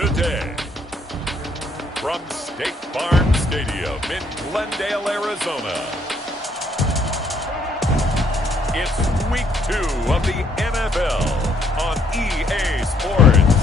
today. From State Farm Stadium in Glendale, Arizona, it's Week 2 of the NFL on EA Sports.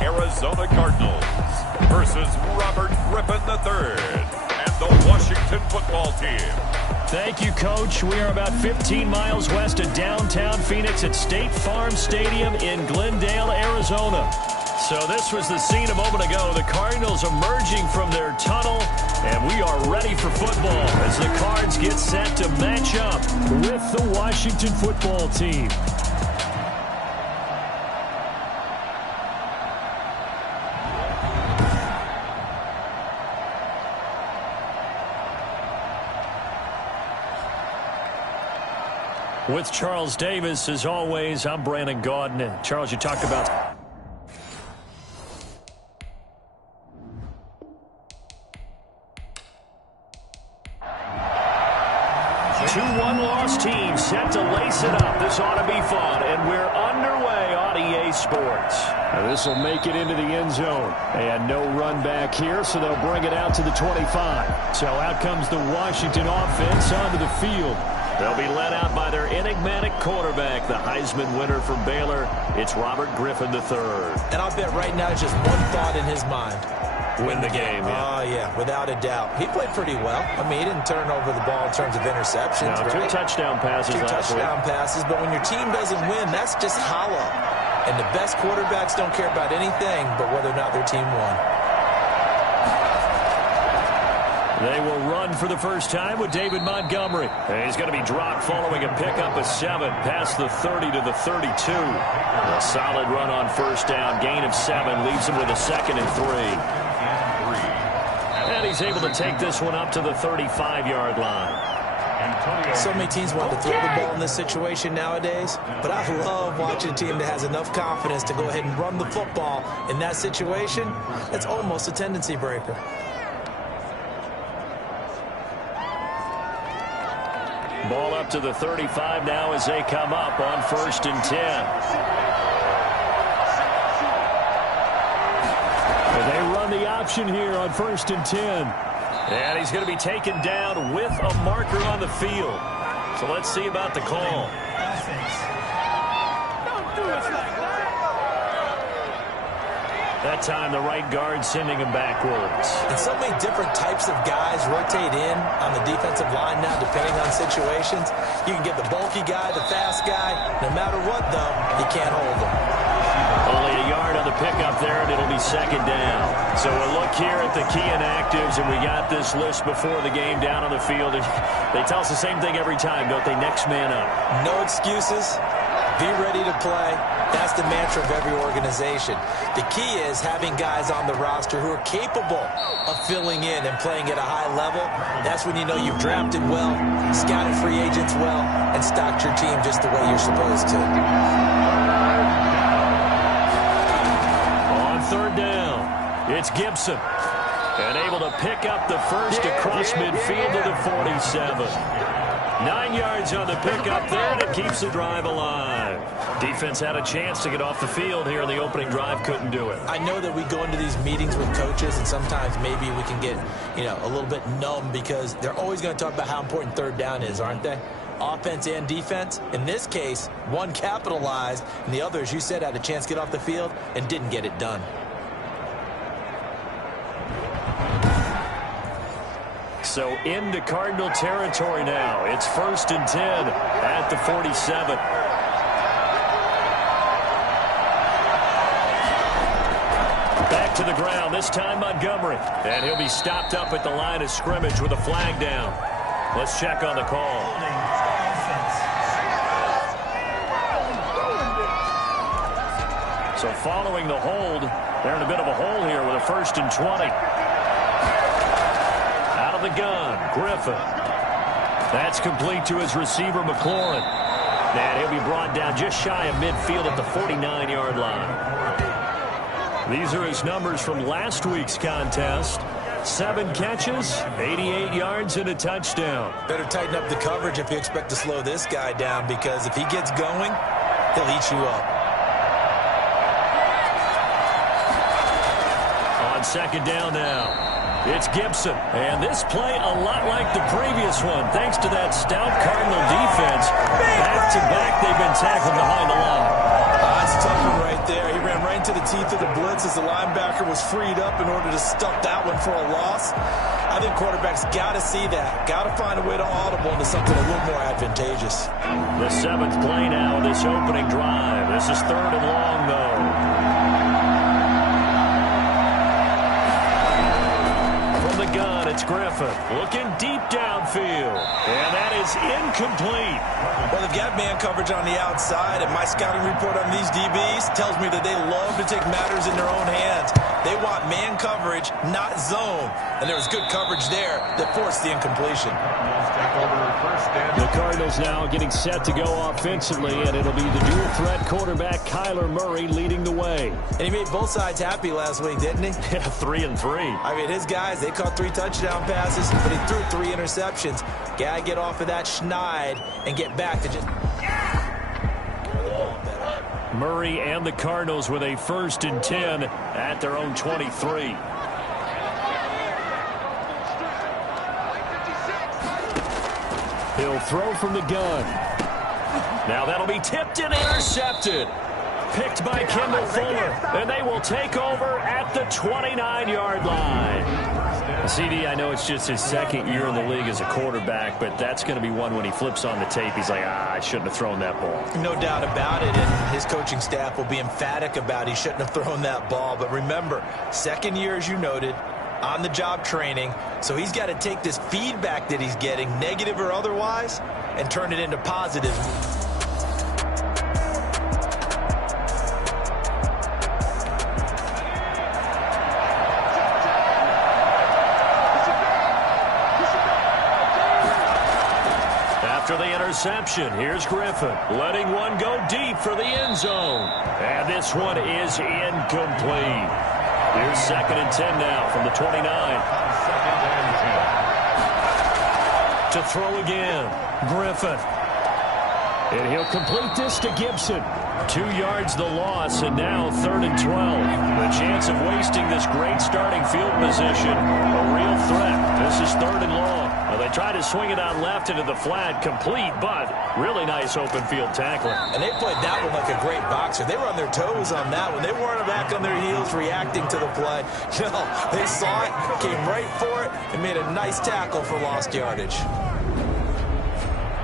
Arizona Cardinals versus Robert Griffin III and the Washington football team. Thank you, Coach. We are about 15 miles west of downtown Phoenix at State Farm Stadium in Glendale, Arizona. So this was the scene a moment ago. The Cardinals emerging from their tunnel, and we are ready for football as the Cards get set to match up with the Washington football team. With Charles Davis, as always, I'm Brandon Gaudin. Charles, you talked about 2-1 loss team set to lace it up. This ought to be fun, and we're underway on EA Sports. This will make it into the end zone, and no run back here, so they'll bring it out to the 25. So out comes the Washington offense onto the field. They'll be led out by their enigmatic quarterback, the Heisman winner from Baylor. It's Robert Griffin III. And I'll bet right now just one thought in his mind. Win the game. Oh, yeah, without a doubt. He played pretty well. I mean, he didn't turn over the ball in terms of interceptions, no, right? 2 touchdown passes last week. 2 touchdown passes, but when your team doesn't win, that's just hollow. And the best quarterbacks don't care about anything but whether or not their team won. They will run for the first time with David Montgomery. And he's going to be dropped following a pickup of 7 past the 30 to the 32. A solid run on first down. Gain of 7 leaves him with a 2nd and 3. And he's able to take this one up to the 35-yard line. So many teams want to throw the ball in this situation nowadays, but I love watching a team that has enough confidence to go ahead and run the football in that situation. It's almost a tendency breaker. Ball up to the 35 now as they come up on 1st and 10. And they run the option here on 1st and 10. And he's going to be taken down with a marker on the field. So let's see about the call. Don't do it like that. That time the right guard sending him backwards. And so many different types of guys rotate in on the defensive line now depending on situations. You can get the bulky guy, the fast guy. No matter what, though, you can't hold them. Only a yard on the pickup there, and it'll be 2nd down. So we'll look here at the key inactives, and we got this list before the game down on the field. And they tell us the same thing every time, don't they? Next man up. No excuses. Be ready to play. That's the mantra of every organization. The key is having guys on the roster who are capable of filling in and playing at a high level. That's when you know you've drafted well, scouted free agents well, and stocked your team just the way you're supposed to. On 3rd down, it's Gibson. And able to pick up the first across midfield to the 47. 9 yards on the pickup there, and it keeps the drive alive. Defense had a chance to get off the field here in the opening drive, couldn't do it. I know that we go into these meetings with coaches, and sometimes maybe we can get, a little bit numb because they're always going to talk about how important 3rd down is, aren't they? Offense and defense. In this case, one capitalized, and the other, as you said, had a chance to get off the field and didn't get it done. So into Cardinal territory now. It's 1st and 10 at the 47. Back to the ground, this time Montgomery. And he'll be stopped up at the line of scrimmage with a flag down. Let's check on the call. So following the hold, they're in a bit of a hole here with a 1st and 20. The gun, Griffin. That's complete to his receiver, McLaurin. And he'll be brought down just shy of midfield at the 49-yard line. These are his numbers from last week's contest. 7 catches, 88 yards, and a touchdown. Better tighten up the coverage if you expect to slow this guy down, because if he gets going, he'll eat you up. On second down now. It's Gibson, and this play a lot like the previous one, thanks to that stout Cardinal defense. Back-to-back, they've been tackled behind the line. That's a tough one right there. He ran right into the teeth of the blitz as the linebacker was freed up in order to stuff that one for a loss. I think quarterbacks got to see that. Got to find a way to audible into something a little more advantageous. The 7th play now of this opening drive. This is 3rd and long, though. Gun, it's Griffin looking deep downfield, and that is incomplete. Well, they've got man coverage on the outside, and my scouting report on these DBs tells me that they love to take matters in their own hands. They want man coverage, not zone, and there was good coverage there that forced the incompletion. The Cardinals now getting set to go offensively, and it'll be the dual threat quarterback Kyler Murray leading the way. And he made both sides happy last week, didn't he? Yeah, 3 and 3. I mean, his guys, they caught 3 touchdown passes, but he threw 3 interceptions. Gotta get off of that schneid and get back to just... Murray and the Cardinals with a 1st and 10 at their own 23. He'll throw from the gun. Now that'll be tipped and intercepted. Picked by Kendall Fuller. And they will take over at the 29-yard line. CD, I know it's just his 2nd year in the league as a quarterback, but that's going to be one when he flips on the tape. He's like, I shouldn't have thrown that ball. No doubt about it, and his coaching staff will be emphatic about he shouldn't have thrown that ball. But remember, 2nd year, as you noted, on-the-job training, so he's got to take this feedback that he's getting, negative or otherwise, and turn it into positive. After the interception, here's Griffin, letting one go deep for the end zone. And this one is incomplete. Here's 2nd and 10 now from the 29. To throw again, Griffin. And he'll complete this to Gibson. 2 yards the loss, and now 3rd and 12. The chance of wasting this great starting field position, a real threat. This is 3rd and long. Now they try to swing it on left into the flat, complete, but really nice open field tackling. And they played that one like a great boxer. They were on their toes on that one. They weren't back on their heels reacting to the play. No, they saw it, came right for it, and made a nice tackle for lost yardage.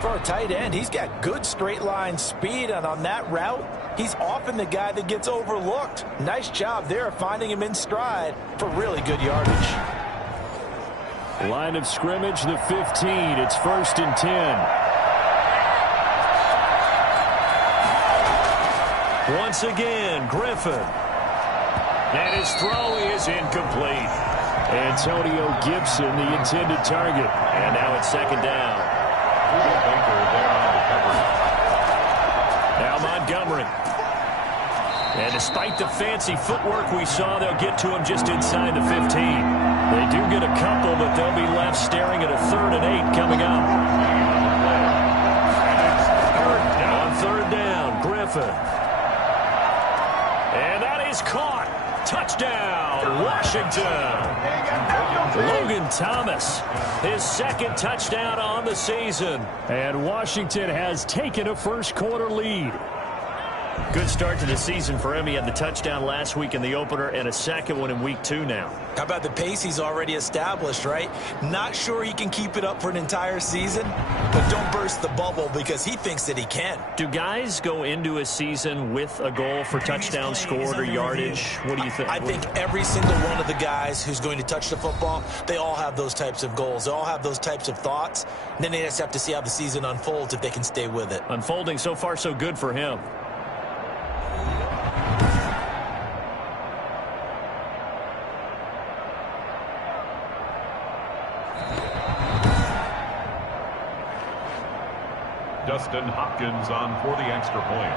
For a tight end, he's got good straight line speed, and on that route, he's often the guy that gets overlooked. Nice job there of finding him in stride for really good yardage. Line of scrimmage, the 15. It's 1st and 10. Once again, Griffin. And his throw is incomplete. Antonio Gibson, the intended target. And now it's 2nd down. Now Montgomery. And despite the fancy footwork we saw, they'll get to him just inside the 15. They do get a couple, but they'll be left staring at a 3rd and 8 coming up. On 3rd down, Griffin. And that is caught. Touchdown, Washington. Logan Thomas, his 2nd touchdown on the season. And Washington has taken a first-quarter lead. Good start to the season for him. He had the touchdown last week in the opener and a 2nd one in week 2 now. How about the pace he's already established, right? Not sure he can keep it up for an entire season, but don't burst the bubble because he thinks that he can. Do guys go into a season with a goal for touchdown scored or yardage? What do you think? I think every single one of the guys who's going to touch the football, they all have those types of goals. They all have those types of thoughts. And then they just have to see how the season unfolds if they can stay with it. Unfolding so far so good for him. Dustin Hopkins on for the extra point.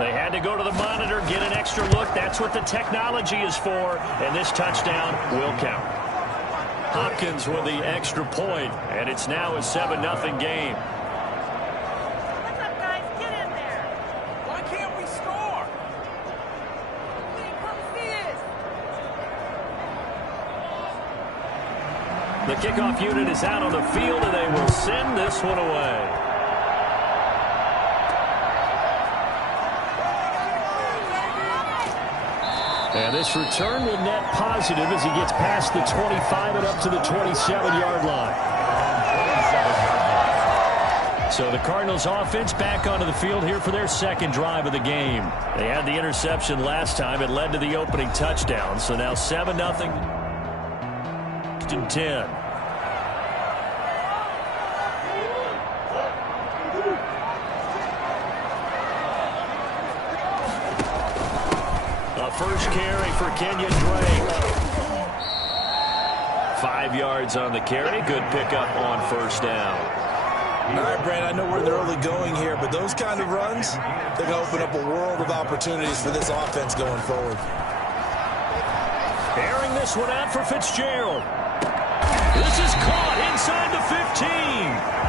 They had to go to the monitor, get an extra look. That's what the technology is for, and this touchdown will count. Hopkins with the extra point, and it's now a 7-0 game. What's up, guys? Get in there. Why can't we score? Come see us. The kickoff unit is out on the field, and they will send this one away. And this return will net positive as he gets past the 25 and up to the 27-yard line. So the Cardinals offense back onto the field here for their second drive of the game. They had the interception last time. It led to the opening touchdown. So now 7-0 to 10. First carry for Kenyon Drake. 5 yards on the carry. Good pickup on first down. All right, Brand, I know we're in the early going here, but those kind of runs, they're going to open up a world of opportunities for this offense going forward. Airing this one out for Fitzgerald. This is caught inside the 15.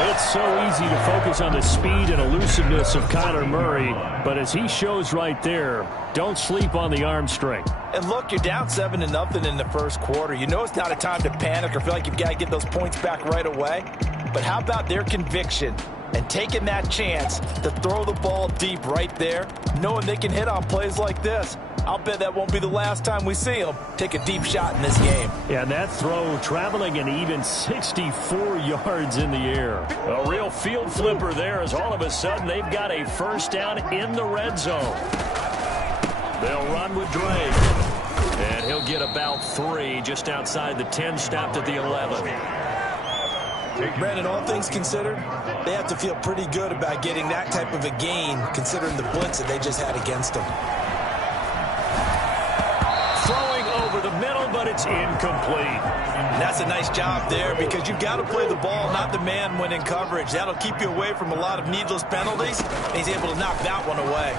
It's so easy to focus on the speed and elusiveness of Kyler Murray, but as he shows right there, don't sleep on the arm strength. And look, you're down 7-0 in the first quarter. You know it's not a time to panic or feel like you've got to get those points back right away. But how about their conviction and taking that chance to throw the ball deep right there, knowing they can hit on plays like this? I'll bet that won't be the last time we see them take a deep shot in this game. Yeah, and that throw traveling an even 64 yards in the air. A real field flipper there as all of a sudden they've got a first down in the red zone. They'll run with Drake. And he'll get about 3 just outside the 10, stopped at the 11. Brandon, all things considered, they have to feel pretty good about getting that type of a gain considering the blitz that they just had against them. Throwing over the middle, but it's incomplete. And that's a nice job there because you've got to play the ball, not the man when in coverage. That'll keep you away from a lot of needless penalties, and he's able to knock that one away.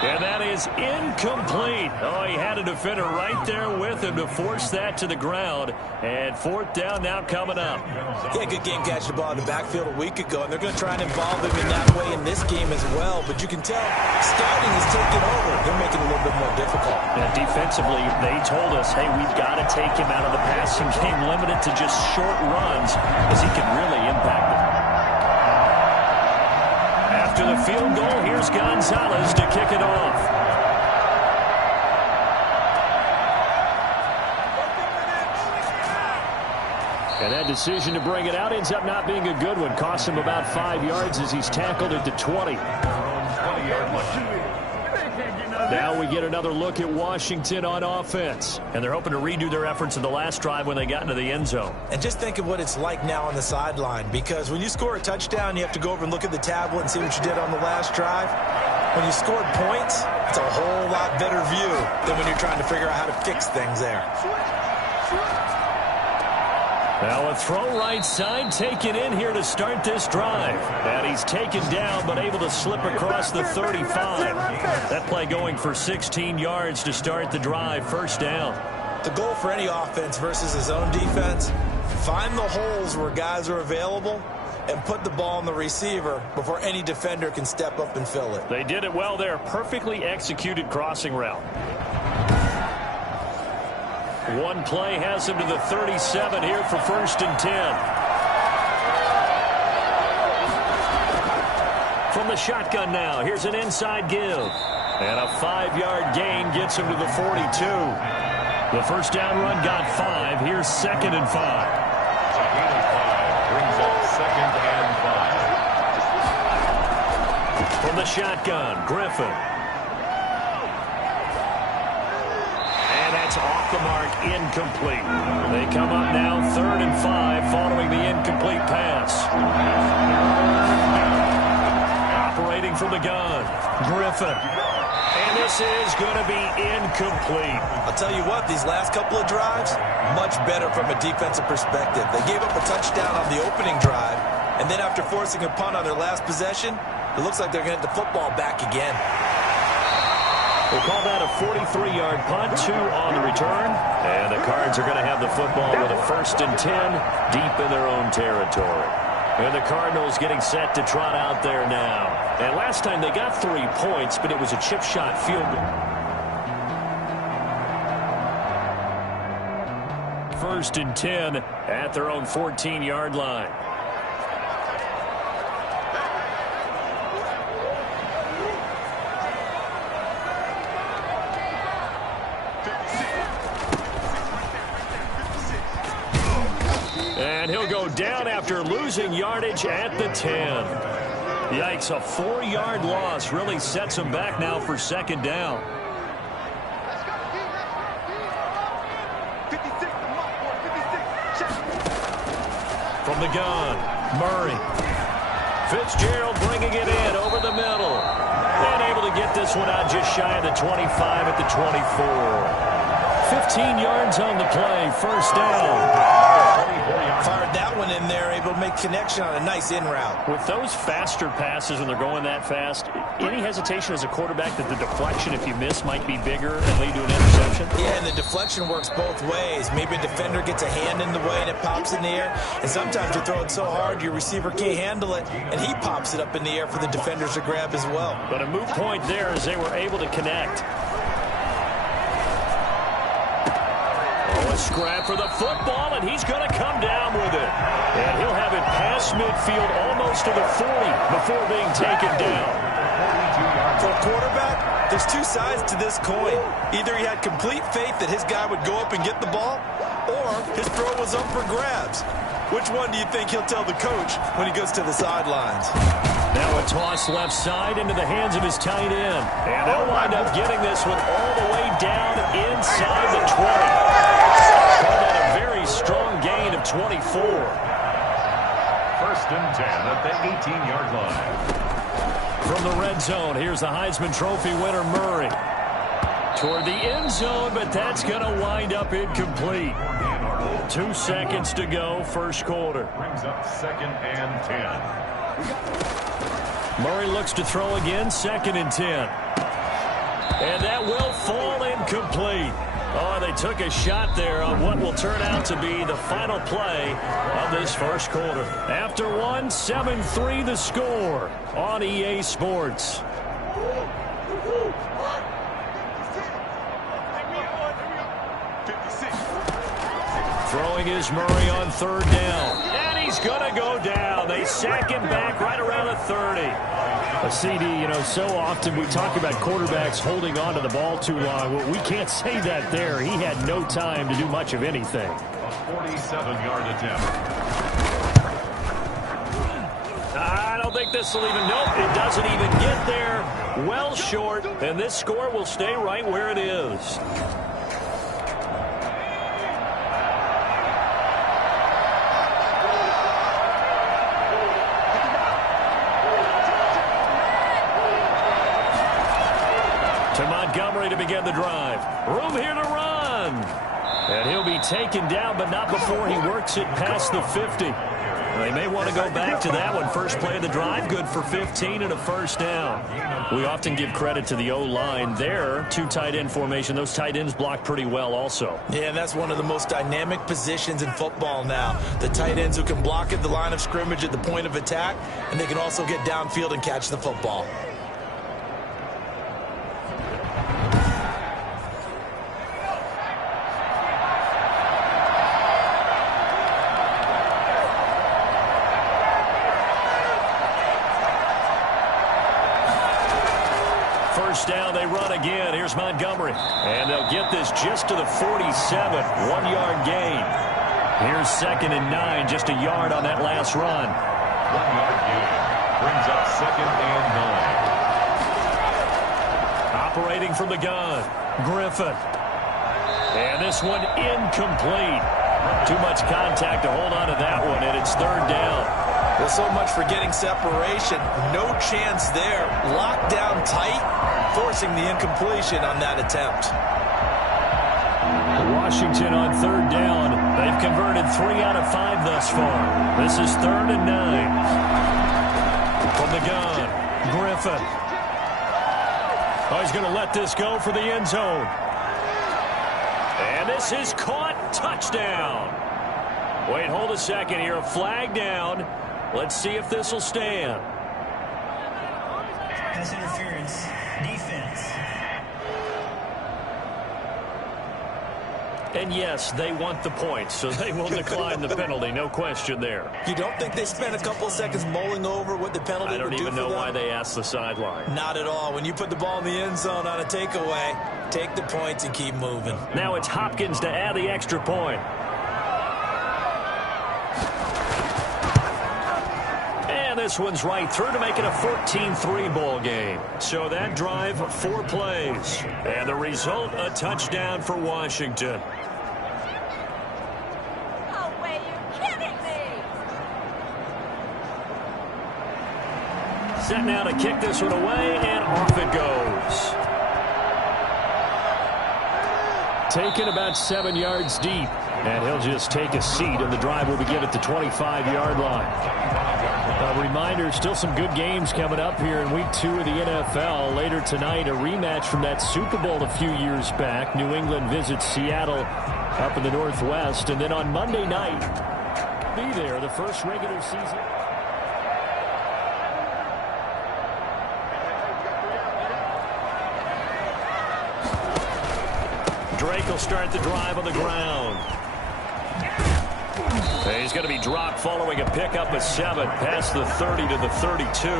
And that is incomplete. Oh, he had a defender right there with him to force that to the ground. And fourth down now coming up. Yeah, good game catching the ball in the backfield a week ago, and they're going to try and involve him in that way in this game as well. But you can tell scouting is taking over. They're making it a little bit more difficult. And defensively, they told us, hey, we've got to take him out of the passing game, limited to just short runs, because he can really impact it. After the field goal, here's Gonzalez to kick it off. And that decision to bring it out ends up not being a good one. Costs him about 5 yards as he's tackled at the 20. Now we get another look at Washington on offense. And they're hoping to redo their efforts in the last drive when they got into the end zone. And just think of what it's like now on the sideline, because when you score a touchdown, you have to go over and look at the tablet and see what you did on the last drive. When you scored points, it's a whole lot better view than when you're trying to figure out how to fix things there. Now a throw right side taken in here to start this drive. And he's taken down but able to slip across the 35. That play going for 16 yards to start the drive. First down. The goal for any offense versus his own defense, find the holes where guys are available and put the ball on the receiver before any defender can step up and fill it. They did it well there. Perfectly executed crossing route. One play has him to the 37 here for 1st and 10. From the shotgun now, here's an inside give. And a 5-yard gain gets him to the 42. The first down run got 5. Here's 2nd and 5. Brings up 2nd and 5. From the shotgun, Griffin. Off the mark, incomplete. They come up now 3rd and 5 following the incomplete pass. Operating from the gun, Griffin. And this is going to be incomplete. I'll tell you what, these last couple of drives, much better from a defensive perspective. They gave up a touchdown on the opening drive, and then after forcing a punt on their last possession, it looks like they're going to get the football back again. We'll call that a 43-yard punt, 2 on the return. And the Cards are going to have the football with a 1st and 10 deep in their own territory. And the Cardinals getting set to trot out there now. And last time they got 3 points, but it was a chip shot field goal. 1st and 10 at their own 14-yard line. And he'll go down after losing yardage at the 10. Yikes, a 4-yard loss really sets him back now for 2nd down. From the gun, Murray. Fitzgerald bringing it in over the middle. And able to get this one out just shy of the 25 at the 24. 15 yards on the play, 1st down. Fired that one in there, able to make connection on a nice in route. With those faster passes when they're going that fast, any hesitation as a quarterback that the deflection, if you miss, might be bigger and lead to an interception? Yeah, and the deflection works both ways. Maybe a defender gets a hand in the way and it pops in the air. And sometimes you throw it so hard your receiver can't handle it, and he pops it up in the air for the defenders to grab as well. But a moot point there as they were able to connect. A scrap for the football, and he's going to come down with it. And he'll have it past midfield almost to the 40 before being taken down. For a quarterback, there's 2 sides to this coin. Either he had complete faith that his guy would go up and get the ball, or his throw was up for grabs. Which one do you think he'll tell the coach when he goes to the sidelines? Now a toss left side into the hands of his tight end. And they'll wind up getting this one all the way down inside the 20. Call that a very strong gain of 24. 1st and 10 at the 18-yard line. From the red zone, here's the Heisman Trophy winner, Murray. Toward the end zone, but that's going to wind up incomplete. 2 seconds to go, 1st quarter. Brings up 2nd and 10. Murray looks to throw again, 2nd and 10. And that will fall incomplete. Oh, they took a shot there on what will turn out to be the final play of this 1st quarter. After 1, 7-3 the score on EA Sports. Throwing is Murray on 3rd down. And he's going to go down. They sack him back right around the 30. A CD, you know, so often we talk about quarterbacks holding on to the ball too long. Well, we can't say that there. He had no time to do much of anything. A 47-yard attempt. I don't think this will even, nope, it doesn't even get there. Well short, and this score will stay right where it is. To Montgomery to begin the drive. Room here to run. And he'll be taken down, but not before he works it past the 50. They may want to go back to that one. First play of the drive, good for 15 and a 1st down. We often give credit to the O-line there. 2 tight end formation. Those tight ends block pretty well also. Yeah, and that's one of the most dynamic positions in football now. The tight ends who can block at the line of scrimmage at the point of attack, and they can also get downfield and catch the football. Down, they run again. Here's Montgomery. And they'll get this just to the 47. 1-yard gain. Here's 2nd and 9. Just a yard on that last run. 1-yard gain. Brings up 2nd and 9. Operating from the gun. Griffin. And this one incomplete. Too much contact to hold on to that one, and it's 3rd down. Well, so much for getting separation. No chance there. Locked down tight. forcing the incompletion on that attempt. Washington on third down. They've converted 3 out of 5 thus far. This is 3rd and 9. From the gun, Griffin. Oh, he's going to let this go for the end zone. And this is caught. Touchdown. Wait, hold a second here. A flag down. Let's see if this will stand. Pass interference. Defense. And yes, they want the points, so they will decline the penalty. No question there. You don't think they spent a couple of seconds mulling over what the penalty would do for them? I don't even know why they asked the sideline. Not at all. When you put the ball in the end zone on a takeaway, take the points and keep moving. Now it's Hopkins to add the extra point. And this one's right through to make it a 14-3 ball game. So that drive, 4 plays. And the result, a touchdown for Washington. Set now to kick this one away, and off it goes. Taken about 7 yards deep, and he'll just take a seat, and the drive will begin at the 25-yard line. A reminder, still some good games coming up here in Week 2 of the NFL. Later tonight, a rematch from that Super Bowl a few years back. New England visits Seattle up in the Northwest, and then on Monday night, be there, the first regular season. Drake will start the drive on the ground. He's going to be dropped following a pickup of 7 past the 30 to the 32. You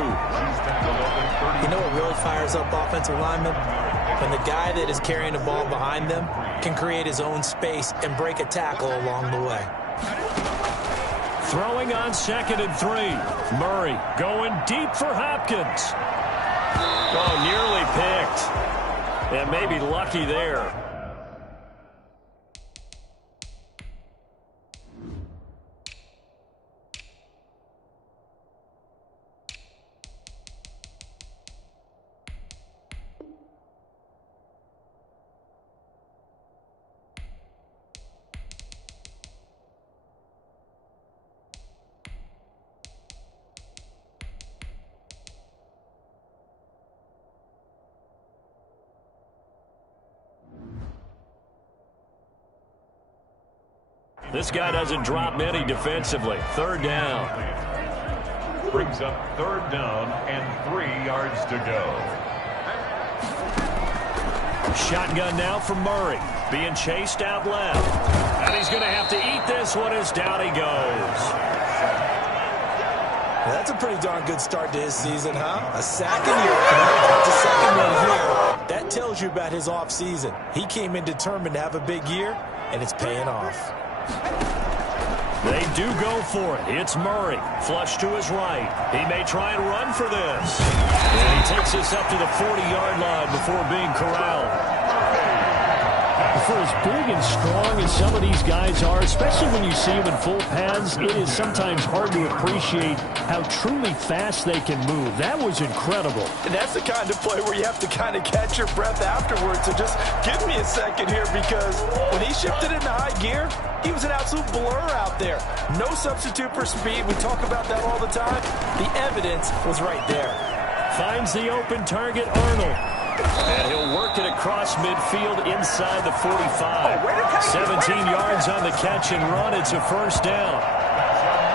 know what really fires up offensive linemen? When the guy that is carrying the ball behind them can create his own space and break a tackle along the way. Throwing on 2nd and 3. Murray going deep for Hopkins. Oh, nearly picked. And maybe lucky there. This guy doesn't drop many defensively. 3rd down. Brings up 3rd down and 3 yards to go. Shotgun now from Murray. Being chased out left. And he's going to have to eat this one as down he goes. Well, that's a pretty darn good start to his season, huh? A sack in here. That's a second one here. That tells you about his offseason. He came in determined to have a big year, and it's paying off. They do go for it. It's Murray. Flush to his right. He may try and run for this. And he takes this up to the 40-yard line before being corralled. For as big and strong as some of these guys are, especially when you see them in full pads, it is sometimes hard to appreciate how truly fast they can move. That was incredible. And that's the kind of play where you have to kind of catch your breath afterwards. So just give me a second here, because when he shifted into high gear, he was an absolute blur out there. No substitute for speed. We talk about that all the time. The evidence was right there. Finds the open target, Arnold. And he'll work it across midfield inside the 45. 17 yards on the catch and run. It's a 1st down.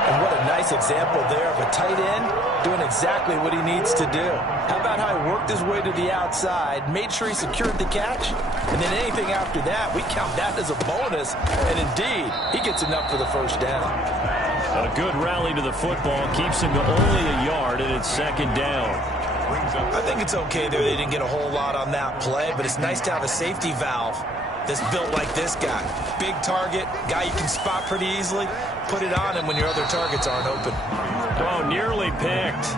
And what a nice example there of a tight end doing exactly what he needs to do. How about how he worked his way to the outside, made sure he secured the catch, and then anything after that, we count that as a bonus. And indeed, he gets enough for the 1st down. A good rally to the football keeps him to only a yard, and it's 2nd down. I think it's okay there. They didn't get a whole lot on that play, but it's nice to have a safety valve that's built like this guy. Big target, guy you can spot pretty easily. Put it on him when your other targets aren't open. Oh, nearly picked.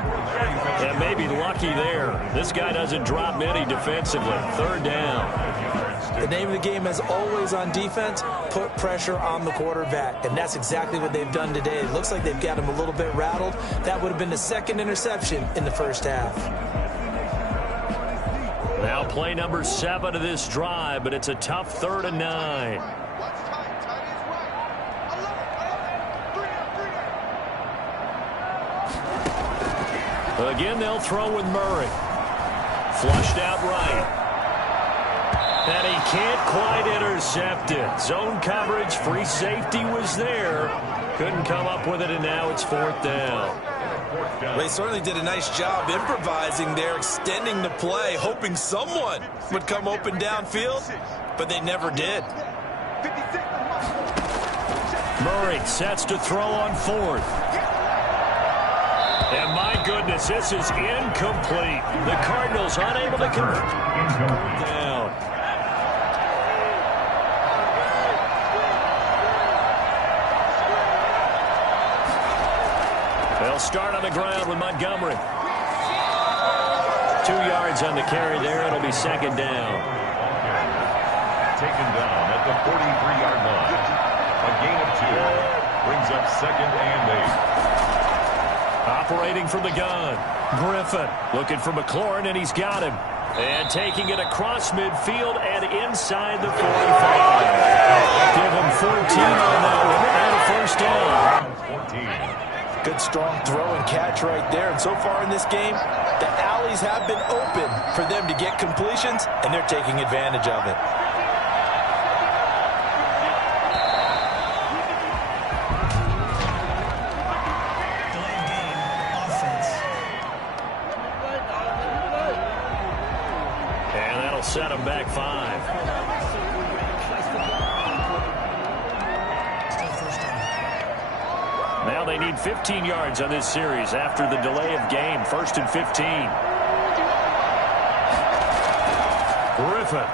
And maybe lucky there. This guy doesn't drop many defensively. 3rd down. The name of the game, as always on defense, put pressure on the quarterback. And that's exactly what they've done today. It looks like they've got him a little bit rattled. That would have been the 2nd interception in the 1st half. Now play number 7 of this drive, but it's a tough 3rd and 9. Again, they'll throw with Murray. Flushed out right. And he can't quite intercept it. Zone coverage, free safety was there. Couldn't come up with it, and now it's 4th down. Well, they certainly did a nice job improvising there, extending the play, hoping someone would come open downfield, but they never did. Murray sets to throw on 4th. And my goodness, this is incomplete. The Cardinals unable to convert. Down. They'll start on the ground with Montgomery. 2 yards on the carry there. It'll be 2nd down. Taken down at the 43-yard line. A gain of 2. Brings up 2nd and 8. Operating from the gun. Griffin looking for McLaurin, and he's got him. And taking it across midfield and inside the 45. Give him 14 on that one, and a 1st down. Good strong throw and catch right there. And so far in this game, the alleys have been open for them to get completions, and they're taking advantage of it. Set him back 5. Now they need 15 yards on this series after the delay of game. 1st and 15. Griffin.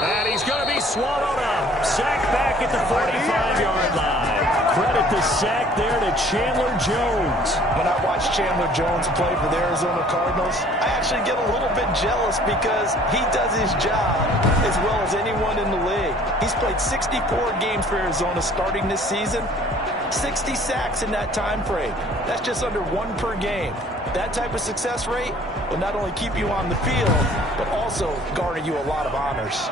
And he's going to be swallowed up. Sack back at the 45-yard line. Credit the sack there to Chandler Jones. When I watch Chandler Jones play for the Arizona Cardinals, I actually get a little bit jealous because he does his job as well as anyone in the league. He's played 64 games for Arizona starting this season. 60 sacks in that time frame. That's just under 1 per game. That type of success rate will not only keep you on the field, but also garner you a lot of honors.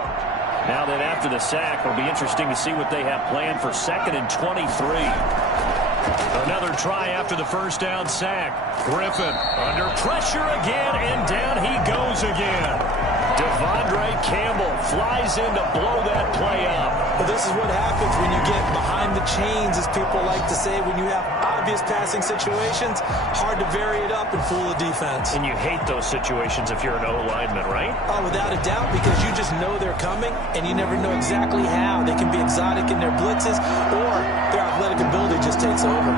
Now that after the sack, it'll be interesting to see what they have planned for 2nd and 23. Another try after the 1st down sack. Griffin under pressure again, and down he goes again. Devondre Campbell flies in to blow that play up. Well, this is what happens when you get behind the chains, as people like to say, when you have obvious passing situations, hard to vary it up and fool the defense. And you hate those situations if you're an O-lineman, right? Oh, without a doubt, because you just know they're coming, and you never know exactly how. They can be exotic in their blitzes, or their athletic ability just takes over.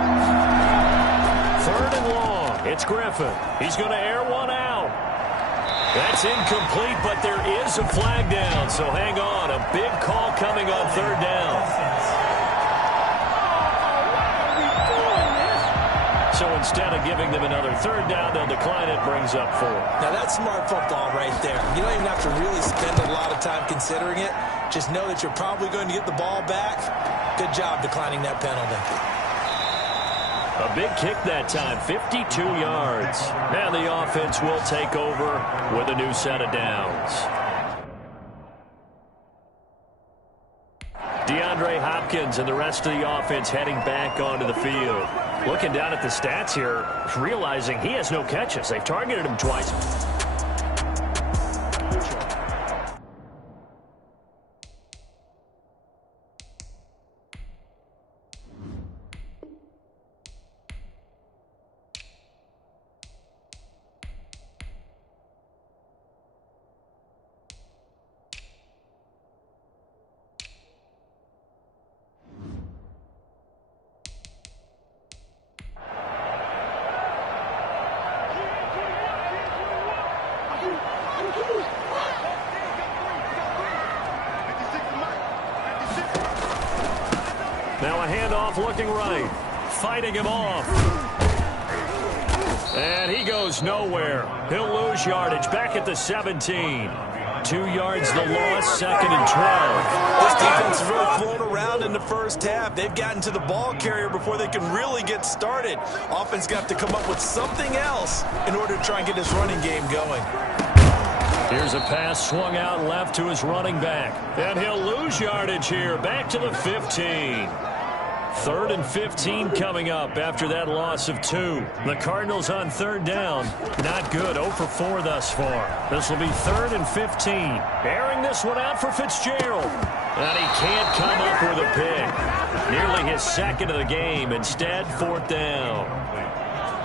3rd and long. It's Griffin. He's going to air one out. That's incomplete, but there is a flag down, so hang on. A big call coming on 3rd down. So instead of giving them another 3rd down, they'll decline it, brings up 4. Now that's smart football right there. You don't even have to really spend a lot of time considering it. Just know that you're probably going to get the ball back. Good job declining that penalty. A big kick that time, 52 yards. Now the offense will take over with a new set of downs. DeAndre Hopkins and the rest of the offense heading back onto the field. Looking down at the stats here, realizing he has no catches. They've targeted him twice. Now a handoff looking right. Fighting him off. And he goes nowhere. He'll lose yardage back at the 17. 2 yards the loss, 2nd and 12. This defense has really flown around in the first half. They've gotten to the ball carrier before they can really get started. Offense got to come up with something else in order to try and get this running game going. Here's a pass swung out left to his running back. And he'll lose yardage here. Back to the 15. 3rd and 15 coming up after that loss of 2. The Cardinals on 3rd down. Not good. 0 for 4 thus far. This will be 3rd and 15. Airing this one out for Fitzgerald. And he can't come up with a pick. Nearly his 2nd of the game. Instead, 4th down.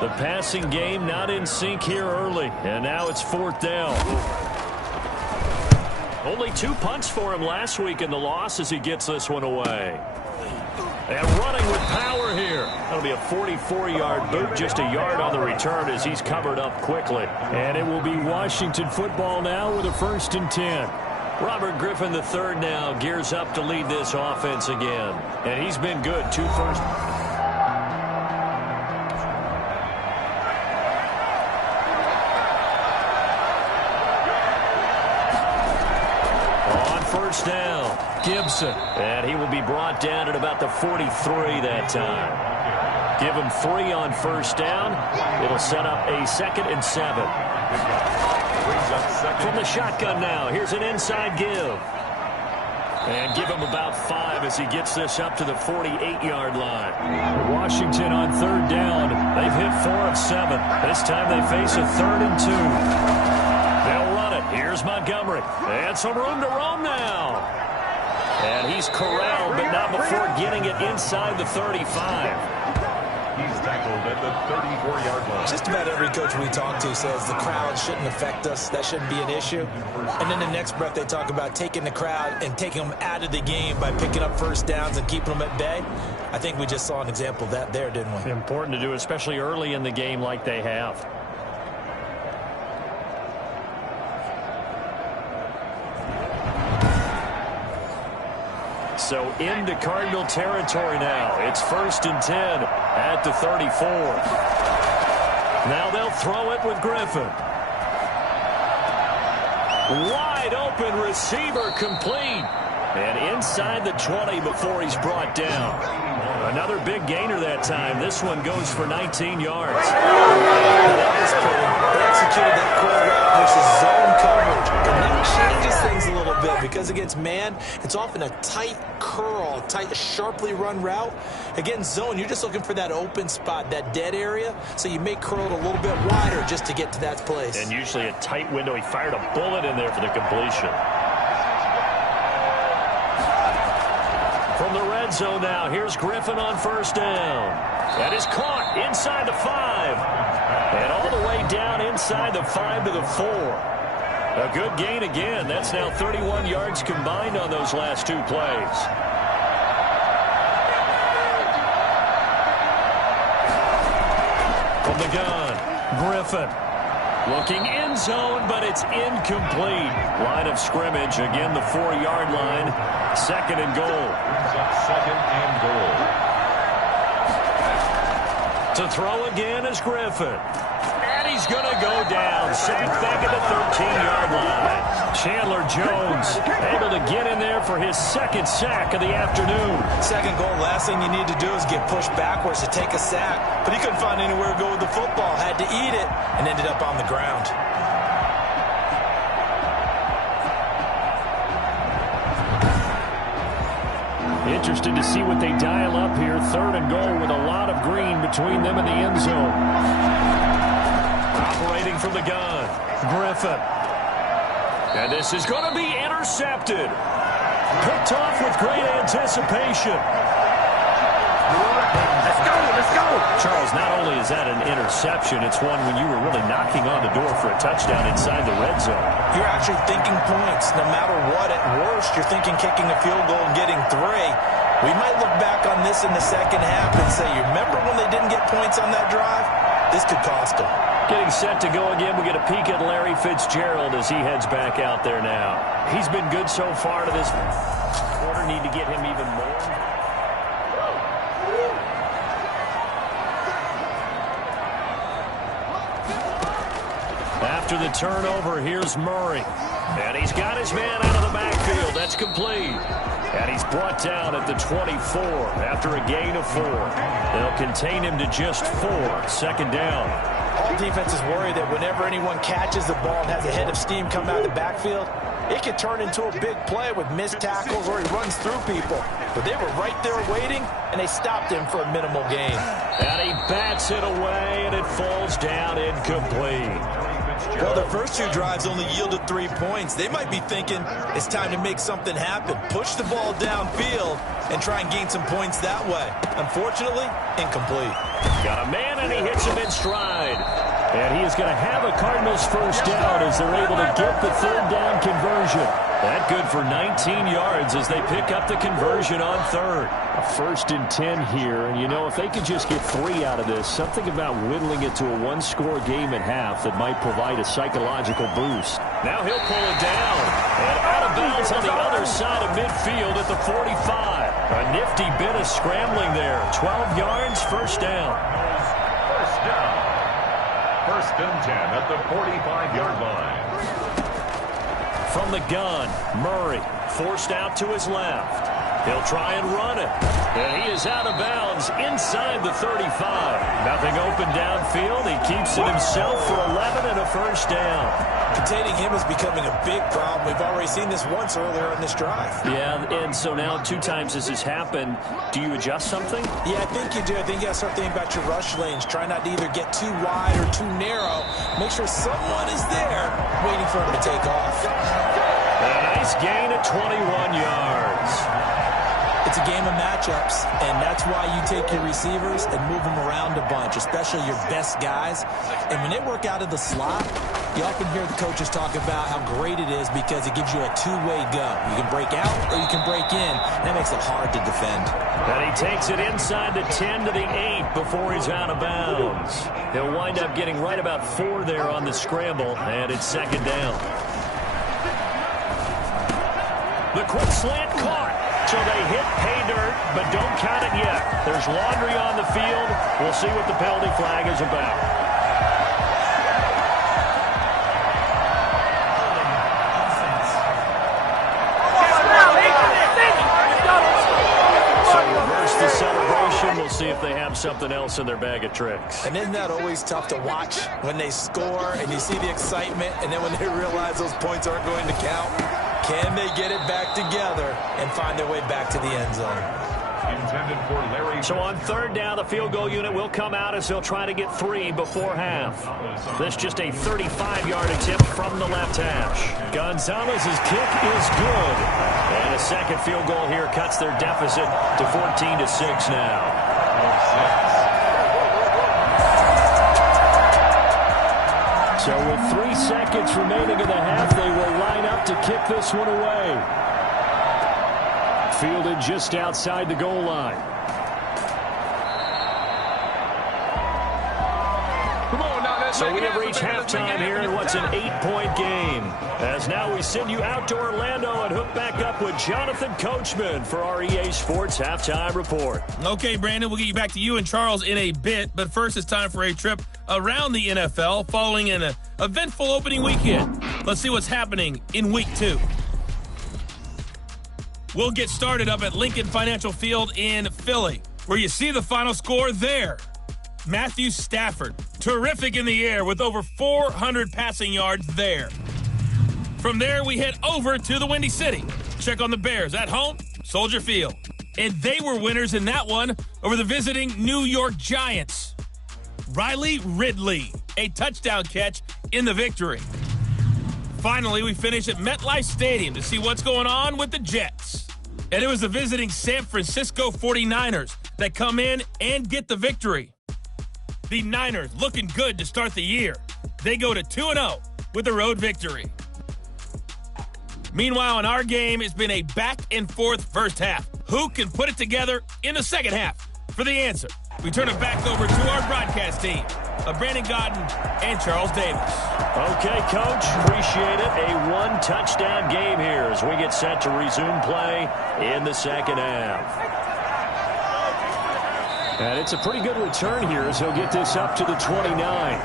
The passing game not in sync here early. And now it's 4th down. Only 2 punts for him last week in the loss as he gets this one away. And running with power here. That'll be a 44-yard boot, just a yard on the return as he's covered up quickly. And it will be Washington football now with a 1st and 10. Robert Griffin III now gears up to lead this offense again. And he's been good. 2 first. On 1st down. Gibson, and he will be brought down at about the 43 that time. Give him 3 on 1st down. It'll set up a 2nd and 7. From the shotgun now, here's an inside give. And give him about 5 as he gets this up to the 48-yard line. Washington on 3rd down. They've hit 4 of 7. This time they face a 3rd and 2. They'll run it. Here's Montgomery. And some room to roam now. And he's corralled, but not before getting it inside the 35. He's tackled at the 34-yard line. Just about every coach we talk to says the crowd shouldn't affect us. That shouldn't be an issue. And then the next breath they talk about taking the crowd and taking them out of the game by picking up 1st downs and keeping them at bay. I think we just saw an example of that there, didn't we? Important to do, especially early in the game like they have. So into Cardinal territory now. It's 1st and 10 at the 34. Now they'll throw it with Griffin. Wide open receiver complete. And inside the 20 before he's brought down. Another big gainer that time. This one goes for 19 yards. That was pretty. They executed that curl route versus zone coverage. And that changes things a little bit because against man, it's often a tight curl, tight, sharply run route. Against zone, you're just looking for that open spot, that dead area. So you may curl it a little bit wider just to get to that place. And usually a tight window. He fired a bullet in there for the completion. From the red zone now, here's Griffin on 1st down. That is caught inside the 5. And all the way down inside the 5 to the 4. A good gain again. That's now 31 yards combined on those last 2 plays. From the gun, Griffin. Looking in zone, but it's incomplete. Line of scrimmage, again the 4-yard line. 2nd and goal. 2nd and goal. To throw again is Griffin. And he's going to go down. Sacked back at the 13-yard line. Chandler Jones able to get in there for his 2nd sack of the afternoon. 2nd goal, last thing you need to do is get pushed backwards to take a sack. But he couldn't find anywhere to go with the football. Had to eat it and ended up on the ground. Interested to see what they dial up here. 3rd and goal with a lot of green between them and the end zone. Operating from the gun, Griffin. And this is going to be intercepted. Picked off with great anticipation. Let's go, let's go. Charles, not only is that an interception, it's one when you were really knocking on the door for a touchdown inside the red zone. You're actually thinking points. No matter what, at worst, you're thinking kicking a field goal and getting 3. We might look back on this in the 2nd half and say, you remember when they didn't get points on that drive? This could cost them. Getting set to go again. We get a peek at Larry Fitzgerald as he heads back out there now. He's been good so far to this quarter. Need to get him even more. After the turnover, here's Murray. And he's got his man out of the backfield. That's complete. And he's brought down at the 24 after a gain of 4. They'll contain him to just 4. 2nd down. Cardinal defense is worried that whenever anyone catches the ball and has a head of steam come out of the backfield, it can turn into a big play with missed tackles or he runs through people. But they were right there waiting, and they stopped him for a minimal gain. And he bats it away, and it falls down incomplete. Well, their first 2 drives only yielded 3 points. They might be thinking it's time to make something happen. Push the ball downfield and try and gain some points that way. Unfortunately, incomplete. Got a man, and he hits him in stride. And he is going to have a Cardinals first down as they're able to get the third down conversion. That good for 19 yards as they pick up the conversion on third. A 1st and 10 here, and you know, if they could just get 3 out of this, something about whittling it to a 1-score game at half that might provide a psychological boost. Now he'll pull it down, and out of bounds on the other side of midfield at the 45. A nifty bit of scrambling there. 12 yards, first down. First down. 1st and 10 at the 45-yard line. From the gun, Murray forced out to his left. He'll try and run it. And he is out of bounds inside the 35. Nothing open downfield. He keeps it himself for 11 and a first down. Containing him is becoming a big problem. We've already seen this once earlier in this drive. Yeah, and so now 2 times this has happened. Do you adjust something? Yeah, I think you do. I think you got to start thinking about your rush lanes. Try not to either get too wide or too narrow. Make sure someone is there waiting for him to take off. A nice gain at 21 yards. It's a game of matchups, and that's why you take your receivers and move them around a bunch, especially your best guys. And when they work out of the slot, you often hear the coaches talk about how great it is because it gives you a 2-way go. You can break out or you can break in. That makes it hard to defend. And he takes it inside the 10 to the 8 before he's out of bounds. He'll wind up getting right about 4 there on the scramble, and it's 2nd down. The quick slant caught. So they hit pay dirt, but don't count it yet. There's laundry on the field. We'll see what the penalty flag is about. So reverse the celebration. We'll see if they have something else in their bag of tricks. And isn't that always tough to watch when they score and you see the excitement, and then when they realize those points aren't going to count? Can they get it back together and find their way back to the end zone? Intended for Larry. So on 3rd down, the field goal unit will come out as they'll try to get 3 before half. This just a 35-yard attempt from the left hash. Gonzalez's kick is good. And a 2nd field goal here cuts their deficit to 14-6 now. So with 3 seconds remaining in the half, they will line up to kick this one away. Fielded just outside the goal line. So we have reached halftime here in what's an 8-point game. As now we send you out to Orlando and hook back up with Jonathan Coachman for our EA Sports Halftime Report. Okay, Brandon, we'll get you back to you and Charles in a bit. But first, it's time for a trip around the NFL following an eventful opening weekend. Let's see what's happening in Week 2. We'll get started up at Lincoln Financial Field in Philly, where you see the final score there. Matthew Stafford, terrific in the air with over 400 passing yards there. From there, we head over to the Windy City. Check on the Bears at home, Soldier Field. And they were winners in that one over the visiting New York Giants. Riley Ridley, a touchdown catch in the victory. Finally, we finish at MetLife Stadium to see what's going on with the Jets. And it was the visiting San Francisco 49ers that come in and get the victory. The Niners looking good to start the year. They go to 2-0 with a road victory. Meanwhile, in our game, it's been a back-and-forth first half. Who can put it together in the second half? For the answer, we turn it back over to our broadcast team of Brandon Godden and Charles Davis. Okay, Coach, appreciate it. A 1-touchdown game here as we get set to resume play in the second half. And it's a pretty good return here as he'll get this up to the 29.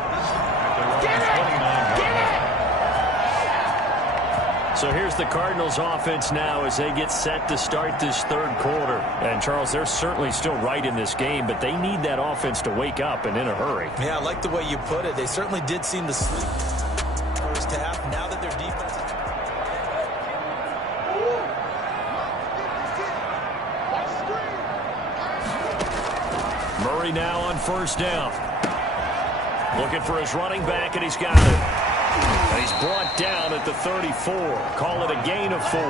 So here's the Cardinals offense now as they get set to start this third quarter. And, Charles, they're certainly still right in this game, but they need that offense to wake up and in a hurry. Yeah, I like the way you put it. They certainly did seem to sleep first half. Now that their defense is... Murray now on first down. Looking for his running back, and he's got it. And he's brought down at the 34. Call it a gain of 4.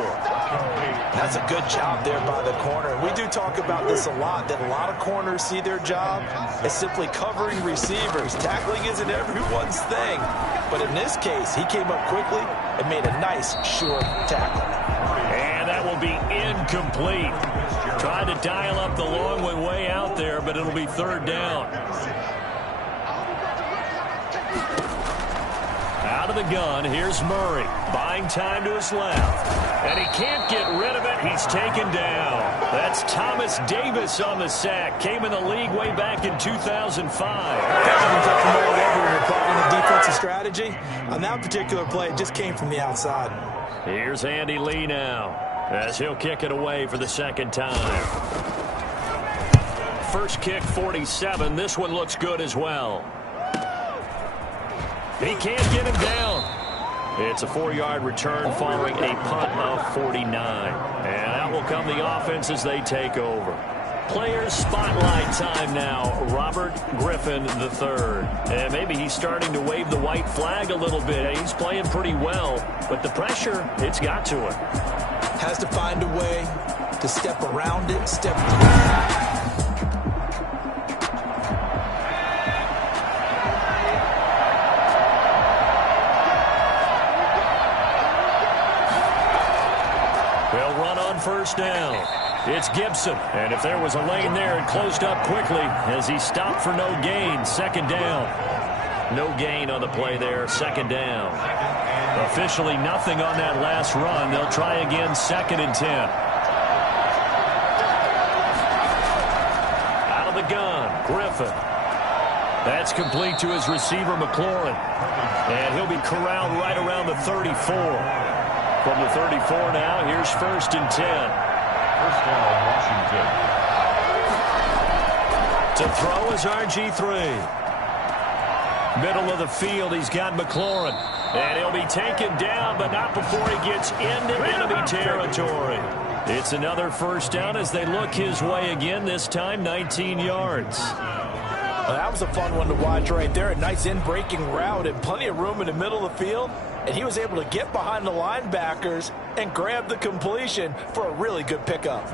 That's a good job there by the corner. We do talk about this a lot, that a lot of corners see their job as simply covering receivers. Tackling isn't everyone's thing. But in this case, he came up quickly and made a nice, short tackle. And that will be incomplete. Tried to dial up the long one way out there, but it'll be third down. Out of the gun, here's Murray. Buying time to his left. And he can't get rid of it. He's taken down. That's Thomas Davis on the sack. Came in the league way back in 2005. The defensive strategy. On that particular play, it just came from the outside. Here's Andy Lee now, as he'll kick it away for the second time. First kick, 47. This one looks good as well. He can't get him down. It's a 4-yard return following a punt of 49. And out will come the offense as they take over. Players spotlight time now. Robert Griffin III. And maybe he's starting to wave the white flag a little bit. He's playing pretty well, but the pressure, it's got to him. Has to find a way to step around it, step through. First down. It's Gibson. And if there was a lane there, it closed up quickly as he stopped for no gain. Second down. No gain on the play there. Second down. Officially nothing on that last run. They'll try again. 2nd and 10. Out of the gun. Griffin. That's complete to his receiver, McLaurin. And he'll be corralled right around the 34. From the 34 now, here's 1st and 10. First down, Washington. To throw is RG3. Middle of the field, he's got McLaurin. And he'll be taken down, but not before he gets into enemy territory. It's another first down as they look his way again, this time 19 yards. Well, that was a fun one to watch right there. A nice in-breaking route and plenty of room in the middle of the field. And he was able to get behind the linebackers and grab the completion for a really good pickup.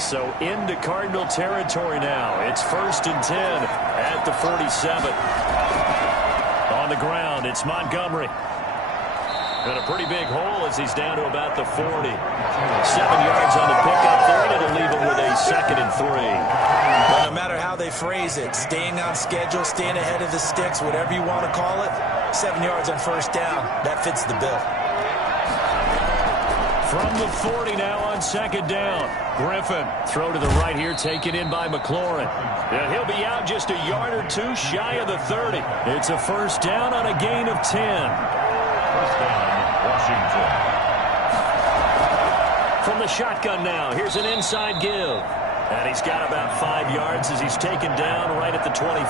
So into Cardinal territory now. It's 1st and 10 at the 47. On the ground, it's Montgomery. And a pretty big hole as he's down to about the 40. 7 yards on the pickup there, and it'll leave him with a 2nd and 3. Well, no matter how they phrase it, staying on schedule, staying ahead of the sticks, whatever you want to call it, 7 yards on first down, that fits the bill. From the 40 now on 2nd down. Griffin, throw to the right here, taken in by McLaurin. And he'll be out just a yard or two shy of the 30. It's a first down on a gain of 10. First down, Washington. From the shotgun now, here's an inside give. And he's got about 5 yards as he's taken down right at the 25.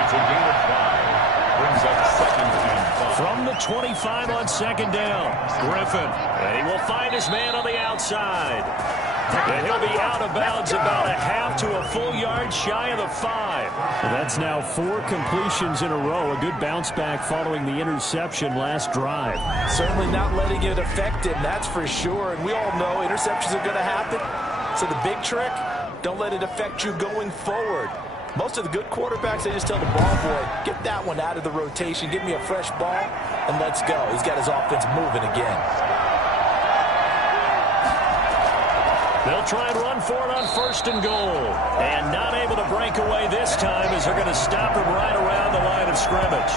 It's a gain of 5. Brings up 2nd and 5. From the 25 on 2nd down, Griffin. And he will find his man on the outside. And he'll be out of bounds about a half to a full yard shy of the 5. Well, that's now 4 completions in a row. A good bounce back following the interception last drive. Certainly not letting it affect him, that's for sure. And we all know interceptions are going to happen. So the big trick, don't let it affect you going forward. Most of the good quarterbacks, they just tell the ball boy, get that one out of the rotation, give me a fresh ball, and let's go. He's got his offense moving again. They'll try and run for it on 1st and goal. And not able to break away this time as they're going to stop him right around the line of scrimmage.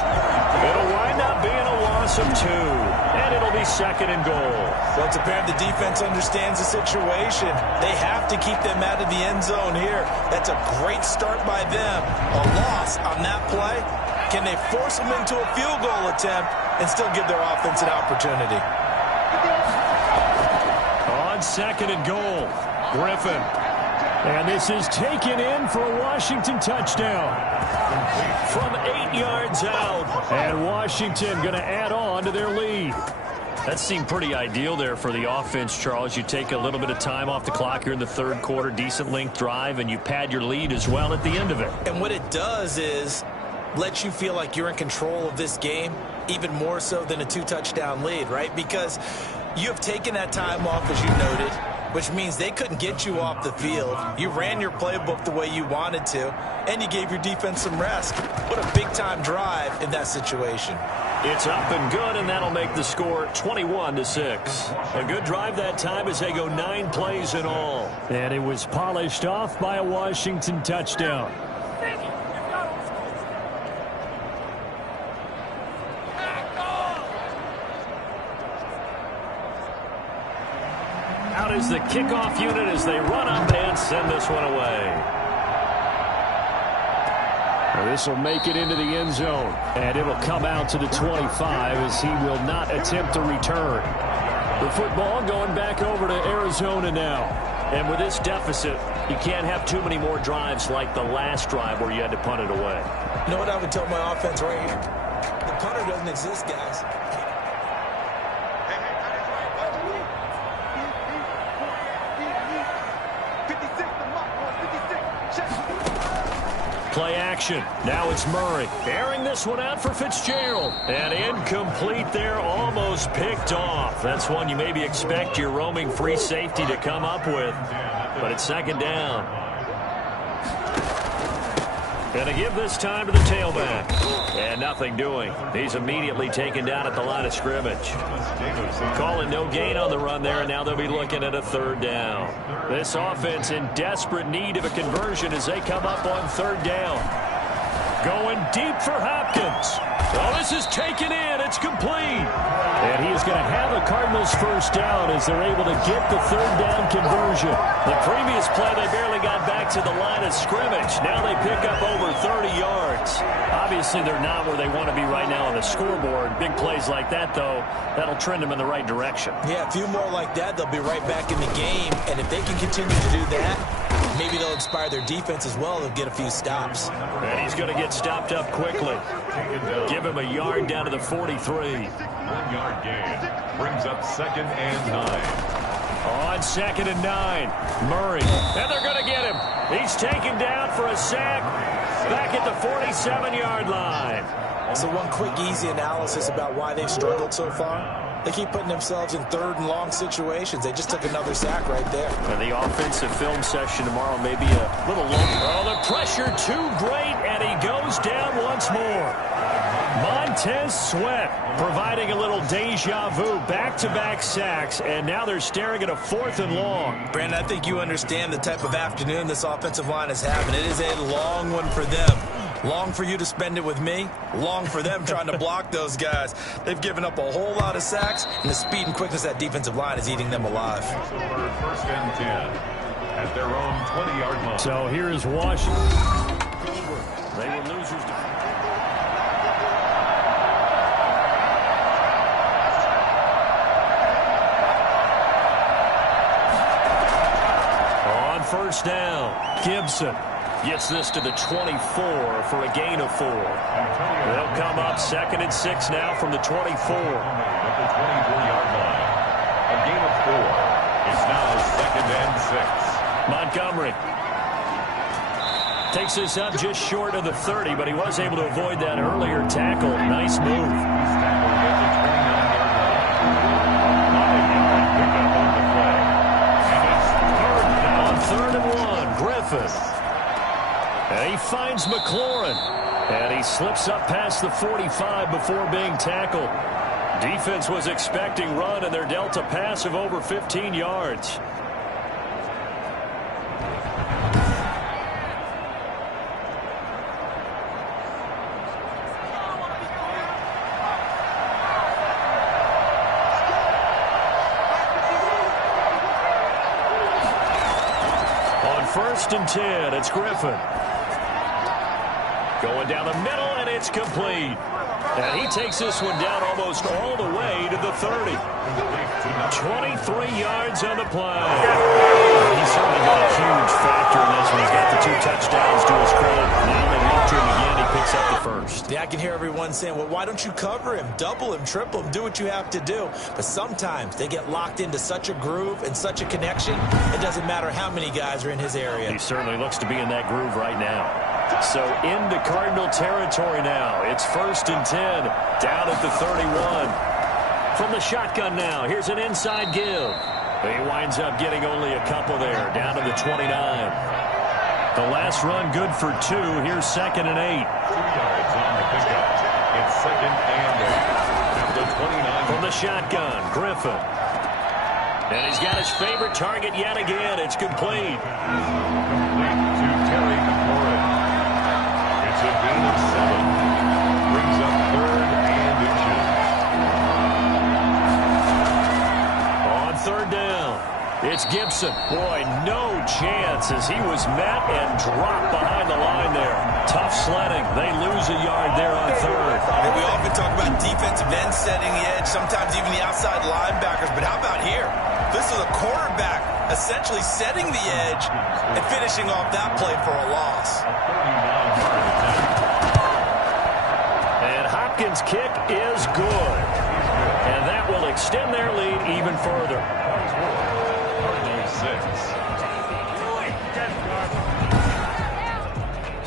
It'll wind up being a loss of 2. And it'll be 2nd and goal. Well, it's apparent the defense understands the situation. They have to keep them out of the end zone here. That's a great start by them. A loss on that play, Can they force them into a field goal attempt and still give their offense an opportunity? On second and goal, Griffin. And this is taken in for a Washington touchdown. From 8 yards out. And Washington going to add on to their lead. That seemed pretty ideal there for the offense, Charles. You take a little bit of time off the clock here in the third quarter, decent length drive, and you pad your lead as well at the end of it. And what it does is let you feel like you're in control of this game, even more so than a 2-touchdown lead, right? Because you have taken that time off, as you noted, which means they couldn't get you off the field. You ran your playbook the way you wanted to, and you gave your defense some rest. What a big-time drive in that situation. It's up and good, and that'll make the score 21-6. A good drive that time as they go 9 plays in all. And it was polished off by a Washington touchdown. Out is the kickoff unit as they run up and send this one away. This will make it into the end zone, and it'll come out to the 25 as he will not attempt to return. The football going back over to Arizona now. And with this deficit, you can't have too many more drives like the last drive where you had to punt it away. You know what I would tell my offense right here? The punter doesn't exist, guys. Play action. Now it's Murray. Airing this one out for Fitzgerald. And incomplete there, almost picked off. That's one you maybe expect your roaming free safety to come up with. But it's second down. Going to give this time to the tailback. And nothing doing. He's immediately taken down at the line of scrimmage. Calling no gain on the run there, and now they'll be looking at a third down. This offense in desperate need of a conversion as they come up on third down. Going deep for Hopkins. Oh, this is taken in. It's complete. And he is going to have a Cardinals first down as they're able to get the third down conversion. The previous play, they barely got back to the line of scrimmage. Now they pick up over 30 yards. Obviously, they're not where they want to be right now on the scoreboard. Big plays like that, though, that'll trend them in the right direction. Yeah, a few more like that, they'll be right back in the game. And if they can continue to do that, maybe they'll inspire their defense as well. They'll get a few stops. And he's going to get stopped up quickly. Give him a yard down to the 43. 1 yard gain. Brings up second and 9. On second and 9. Murray. And they're going to get him. He's taken down for a sack. Back at the 47-yard line. So one quick, easy analysis about why they've struggled so far. They keep putting themselves in third and long situations. They just took another sack right there. And the offensive film session tomorrow may be a little long. Oh, the pressure too great, and he goes down once more. Montez Sweat providing a little deja vu, back-to-back sacks, and now they're staring at a 4th and long. Brandon, I think you understand the type of afternoon this offensive line is having. It is a long one for them. Long for you to spend it with me. Long for them trying to block those guys. They've given up a whole lot of sacks, and the speed and quickness of that defensive line is eating them alive. First and 10 at their own 20-yard line. So here is Washington. They were losers. On first down, Gibson gets this to the 24 for a gain of 4. They'll come up second and 6 now from the 24. At the 24-yard line. A gain of 4. It's now second and 6. Montgomery takes this up just short of the 30, but he was able to avoid that earlier tackle. Nice move. He's tackled at the 29-yard line. 5-yard pickup on the play. And it's third down. On 3rd and 1, Griffith. And he finds McLaurin. And he slips up past the 45 before being tackled. Defense was expecting run, and they're dealt a pass of over 15 yards. On 1st and 10, it's Griffin. Going down the middle, and it's complete. And he takes this one down almost all the way to the 30. 23 yards on the play. He's certainly got a huge factor in this one. He's got the 2 touchdowns to his credit. Now they look to him again. He picks up the first. Yeah, I can hear everyone saying, well, why don't you cover him, double him, triple him, do what you have to do. But sometimes they get locked into such a groove and such a connection, it doesn't matter how many guys are in his area. He certainly looks to be in that groove right now. So into Cardinal territory now. It's 1st and 10, down at the 31. From the shotgun now, here's an inside give. He winds up getting only a couple there, down to the 29. The last run good for 2. Here's 2nd and 8. 2 yards on the pickup. It's 2nd and 8. At the 29. From the shotgun, Griffin. And he's got his favorite target yet again. It's complete. Complete to Terry McLaurin. It's a gain of 7. Brings up 3rd and inches. On 3rd down, it's Gibson. Boy, no chance as he was met and dropped behind the line there. Tough sledding. They lose a yard there on 3rd. And we often talk about defensive ends setting the edge, sometimes even the outside linebackers. But how about here? This is a quarterback essentially setting the edge and finishing off that play for a loss. And Hopkins' kick is good. And that will extend their lead even further. Cardinals 6.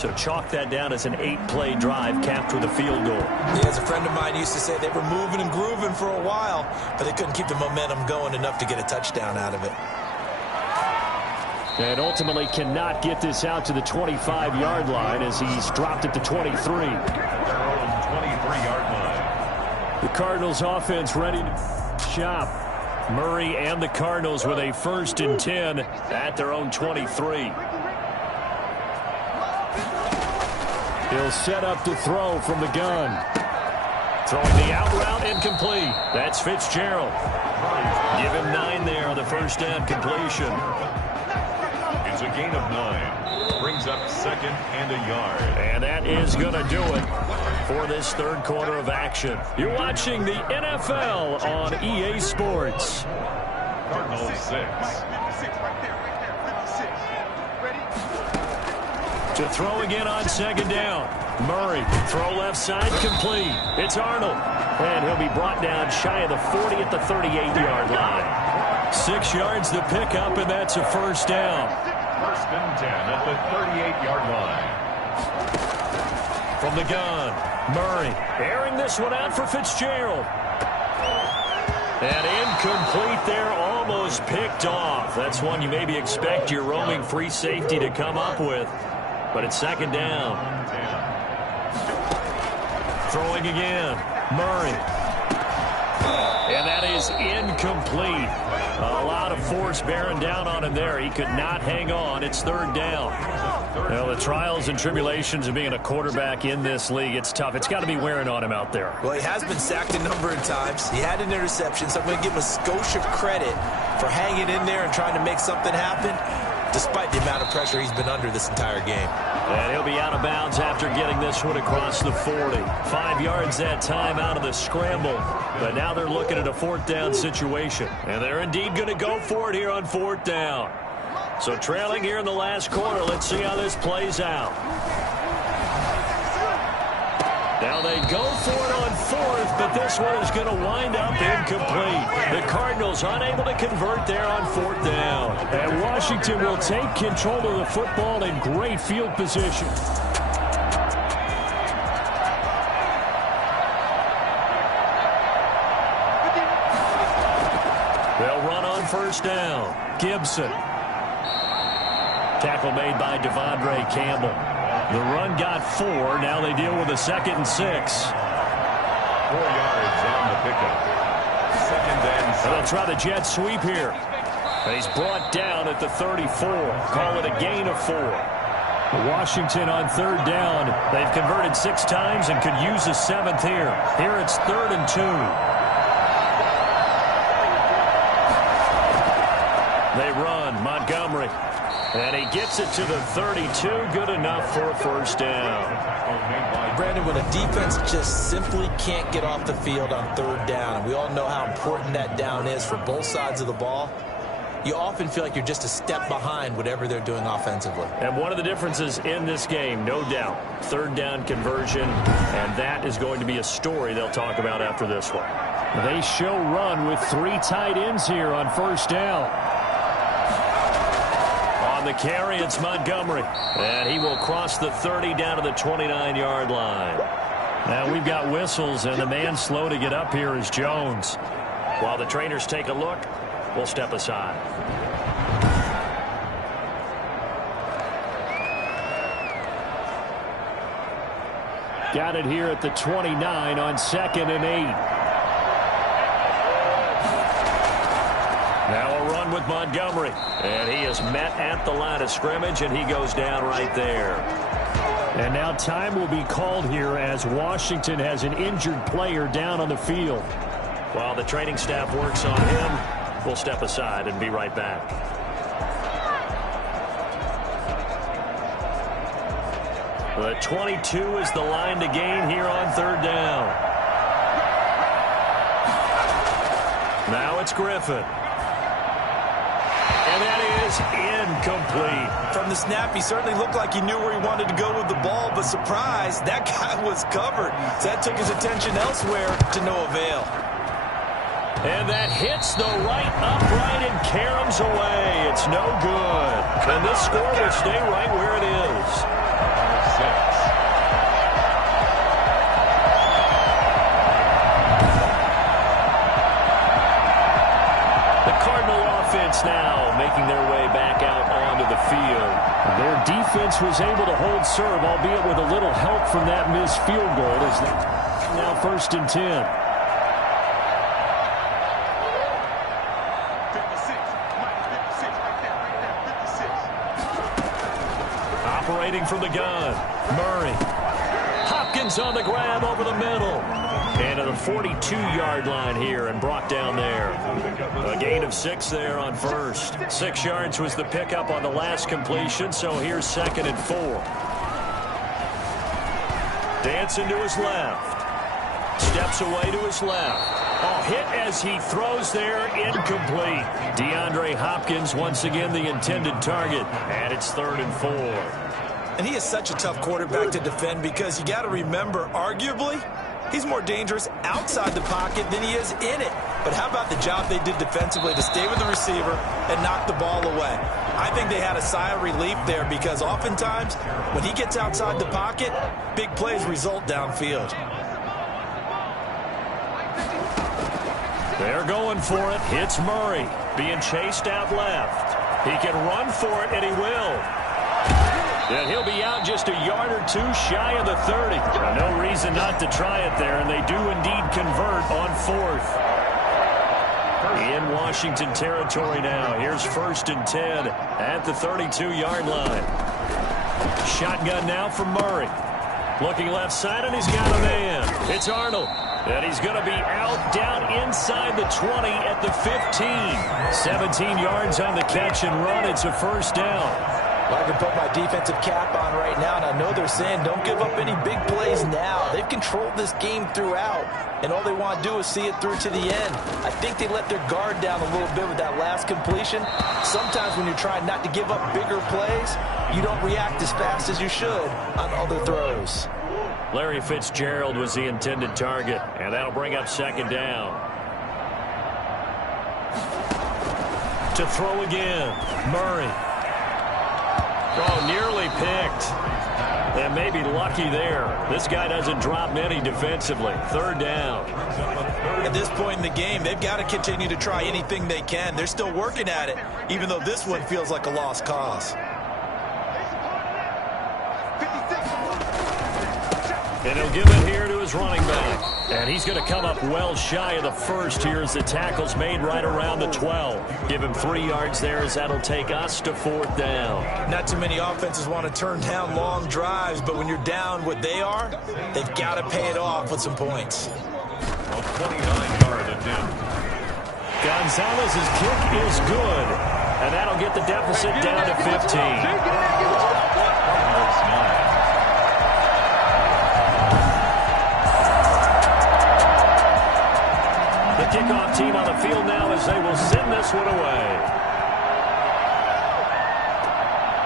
So chalk that down as an 8-play drive capped with a field goal. Yeah, as a friend of mine used to say, they were moving and grooving for a while, but they couldn't keep the momentum going enough to get a touchdown out of it. And ultimately cannot get this out to the 25-yard line as he's dropped at the 23. Their own 23-yard line. The Cardinals offense ready to shop. Murray and the Cardinals with a 1st and 10 at their own 23. He'll set up to throw from the gun. Throwing the out route incomplete. That's Fitzgerald. Give him 9 there on the 1st down completion. It's a gain of 9. Brings up 2nd and a yard. And that is going to do it for this 3rd quarter of action. You're watching the NFL on EA Sports. Cardinals 6. To throw again on 2nd down. Murray, throw left side, complete. It's Arnold. And he'll be brought down shy of the 40 at the 38-yard line. 6 yards to pick up, and that's a 1st down. 1st and 10 at the 38-yard line. From the gun, Murray airing this one out for Fitzgerald. And incomplete there, almost picked off. That's one you maybe expect your roaming free safety to come up with. But it's 2nd down. Throwing again. Murray. And that is incomplete. A lot of force bearing down on him there. He could not hang on. It's 3rd down. Well, the trials and tribulations of being a quarterback in this league, it's tough. It's got to be wearing on him out there. Well, he has been sacked a number of times. He had an interception, so I'm going to give him a skosh of credit for hanging in there and trying to make something happen, despite the amount of pressure he's been under this entire game. And he'll be out of bounds after getting this one across the 40. 5 yards that time out of the scramble. But now they're looking at a 4th down situation. And they're indeed going to go for it here on 4th down. So trailing here in the last quarter, let's see how this plays out. Now they go for it on 4th, but this one is going to wind up incomplete. The Cardinals unable to convert there on 4th down. And Washington will take control of the football in great field position. They'll run on 1st down. Gibson. Tackle made by Devondre Campbell. The run got 4. Now they deal with a 2nd and 6. 4 yards on the pickup. 2nd and 6. They'll try the jet sweep here. He's brought down at the 34. Call it a gain of 4. Washington on 3rd down. They've converted 6 times and could use a 7th here. Here it's 3rd and 2. They run. Montgomery. And he gets it to the 32. Good enough for a first down. Brandon, when a defense just simply can't get off the field on third down, and we all know how important that down is for both sides of the ball, you often feel like you're just a step behind whatever they're doing offensively. And one of the differences in this game, no doubt, third down conversion, and that is going to be a story they'll talk about after this one. They show run with 3 tight ends here on first down. On the carry, it's Montgomery, and he will cross the 30 down to the 29-yard line. Now we've got whistles, and the man slow to get up here is Jones. While the trainers take a look, we'll step aside. Got it here at the 29 on 2nd and 8. Now a run with Montgomery, and he is met at the line of scrimmage, and he goes down right there. And now time will be called here as Washington has an injured player down on the field. While the training staff works on him, we'll step aside and be right back. The 22 is the line to gain here on third down. Now it's Griffin. And that is incomplete. From the snap, he certainly looked like he knew where he wanted to go with the ball, but surprise, that guy was covered. So that took his attention elsewhere to no avail. And that hits the right upright and caroms away. It's no good. And this score will stay right where it is. The Cardinal offense now making their way back out onto the field. Their defense was able to hold serve, albeit with a little help from that missed field goal. As now 1st and 10. Operating from the gun, Murray. Hopkins on the grab over the middle. And to the 42-yard line here and brought down there. A gain of 6 there on first. 6 yards was the pickup on the last completion, so here's 2nd and 4. Dancing to his left. Steps away to his left. Oh, hit as he throws there, incomplete. DeAndre Hopkins once again the intended target, and it's 3rd and 4. And he is such a tough quarterback to defend because you got to remember, arguably, he's more dangerous outside the pocket than he is in it. But how about the job they did defensively to stay with the receiver and knock the ball away? I think they had a sigh of relief there because oftentimes when he gets outside the pocket, big plays result downfield. They're going for it. It's Murray being chased out left. He can run for it, and he will. And he'll be out just a yard or 2 shy of the 30. No reason not to try it there, and they do indeed convert on 4th. In Washington territory now. Here's 1st and 10 at the 32-yard line. Shotgun now from Murray. Looking left side, and he's got a man. It's Arnold. And he's going to be out down inside the 20 at the 15. 17 yards on the catch and run. It's a first down. Well, I can put my defensive cap on right now, and I know they're saying don't give up any big plays now. They've controlled this game throughout, and all they want to do is see it through to the end. I think they let their guard down a little bit with that last completion. Sometimes when you're trying not to give up bigger plays, you don't react as fast as you should on other throws. Larry Fitzgerald was the intended target, and that'll bring up 2nd down. To throw again, Murray. Oh, nearly picked. And maybe lucky there. This guy doesn't drop many defensively. 3rd down. At this point in the game, they've got to continue to try anything they can. They're still working at it, even though this one feels like a lost cause. And he'll give it here to his running back. And he's going to come up well shy of the first here as the tackle's made right around the 12. Give him 3 yards there as that'll take us to 4th down. Not too many offenses want to turn down long drives, but when you're down what they are, they've got to pay it off with some points. A 29-yard attempt. Gonzalez's kick is good. And that'll get the deficit down to 15. The kickoff team on the field now as they will send this one away.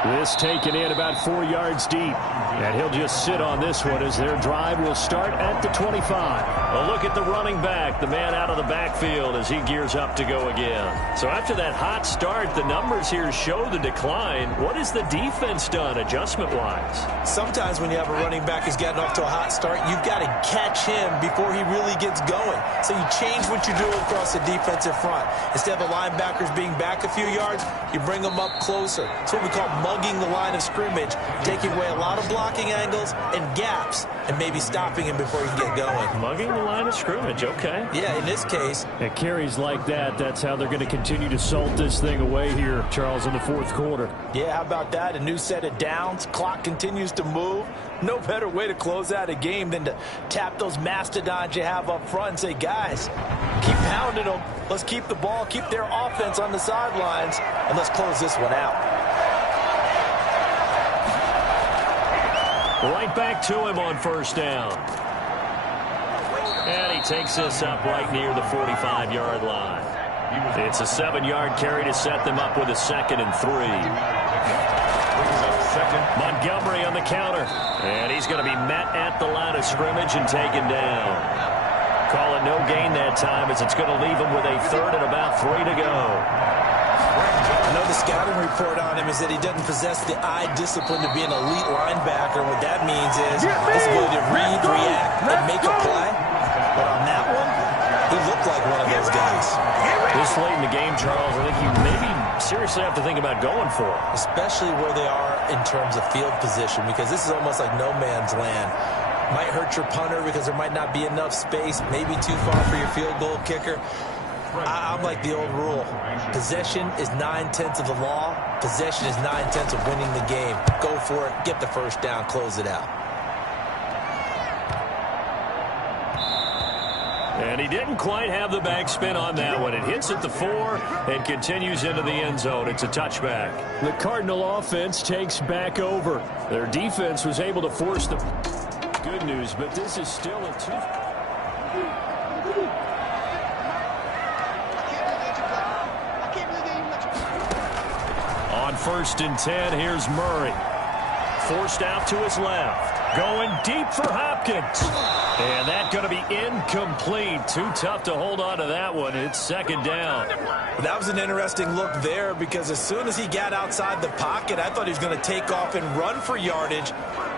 This taken in about 4 yards deep. And he'll just sit on this one as their drive will start at the 25. A look at the running back, the man out of the backfield as he gears up to go again. So after that hot start, the numbers here show the decline. What has the defense done adjustment-wise? Sometimes when you have a running back who's gotten off to a hot start, you've got to catch him before he really gets going. So you change what you do across the defensive front. Instead of the linebackers being back a few yards, you bring them up closer. It's what we call mugging the line of scrimmage, taking away a lot of blocking angles and gaps, and maybe stopping him before he can get going. Mugging the line of scrimmage, okay. Yeah, in this case. At carries like that, that's how they're going to continue to salt this thing away here, Charles, in the fourth quarter. Yeah, how about that? A new set of downs. Clock continues to move. No better way to close out a game than to tap those mastodons you have up front and say, guys, keep pounding them. Let's keep the ball, keep their offense on the sidelines, and let's close this one out. Right back to him on first down. And he takes this up right near the 45-yard line. It's a 7-yard carry to set them up with a 2nd and 3. Montgomery on the counter. And he's going to be met at the line of scrimmage and taken down. Call it no gain that time as it's going to leave him with a 3rd and about 3 to go. I know the scouting report on him is that he doesn't possess the eye discipline to be an elite linebacker. What that means is his ability to read, react, and make a play. But on that one, he looked like one of those guys. This late in the game, Charles, I think you maybe seriously have to think about going for it. Especially where they are in terms of field position, because this is almost like no man's land. Might hurt your punter because there might not be enough space, maybe too far for your field goal kicker. I'm like the old rule. Possession is 9/10 of the law. Possession is 9/10 of winning the game. Go for it. Get the first down. Close it out. And he didn't quite have the backspin on that one. It hits at the 4 and continues into the end zone. It's a touchback. The Cardinal offense takes back over. Their defense was able to force the good news, but this is still a 2. On 1st and 10, here's Murray. Forced out to his left. Going deep for Hopkins. And that's going to be incomplete. Too tough to hold on to that one. It's 2nd down. That was an interesting look there because as soon as he got outside the pocket, I thought he was going to take off and run for yardage.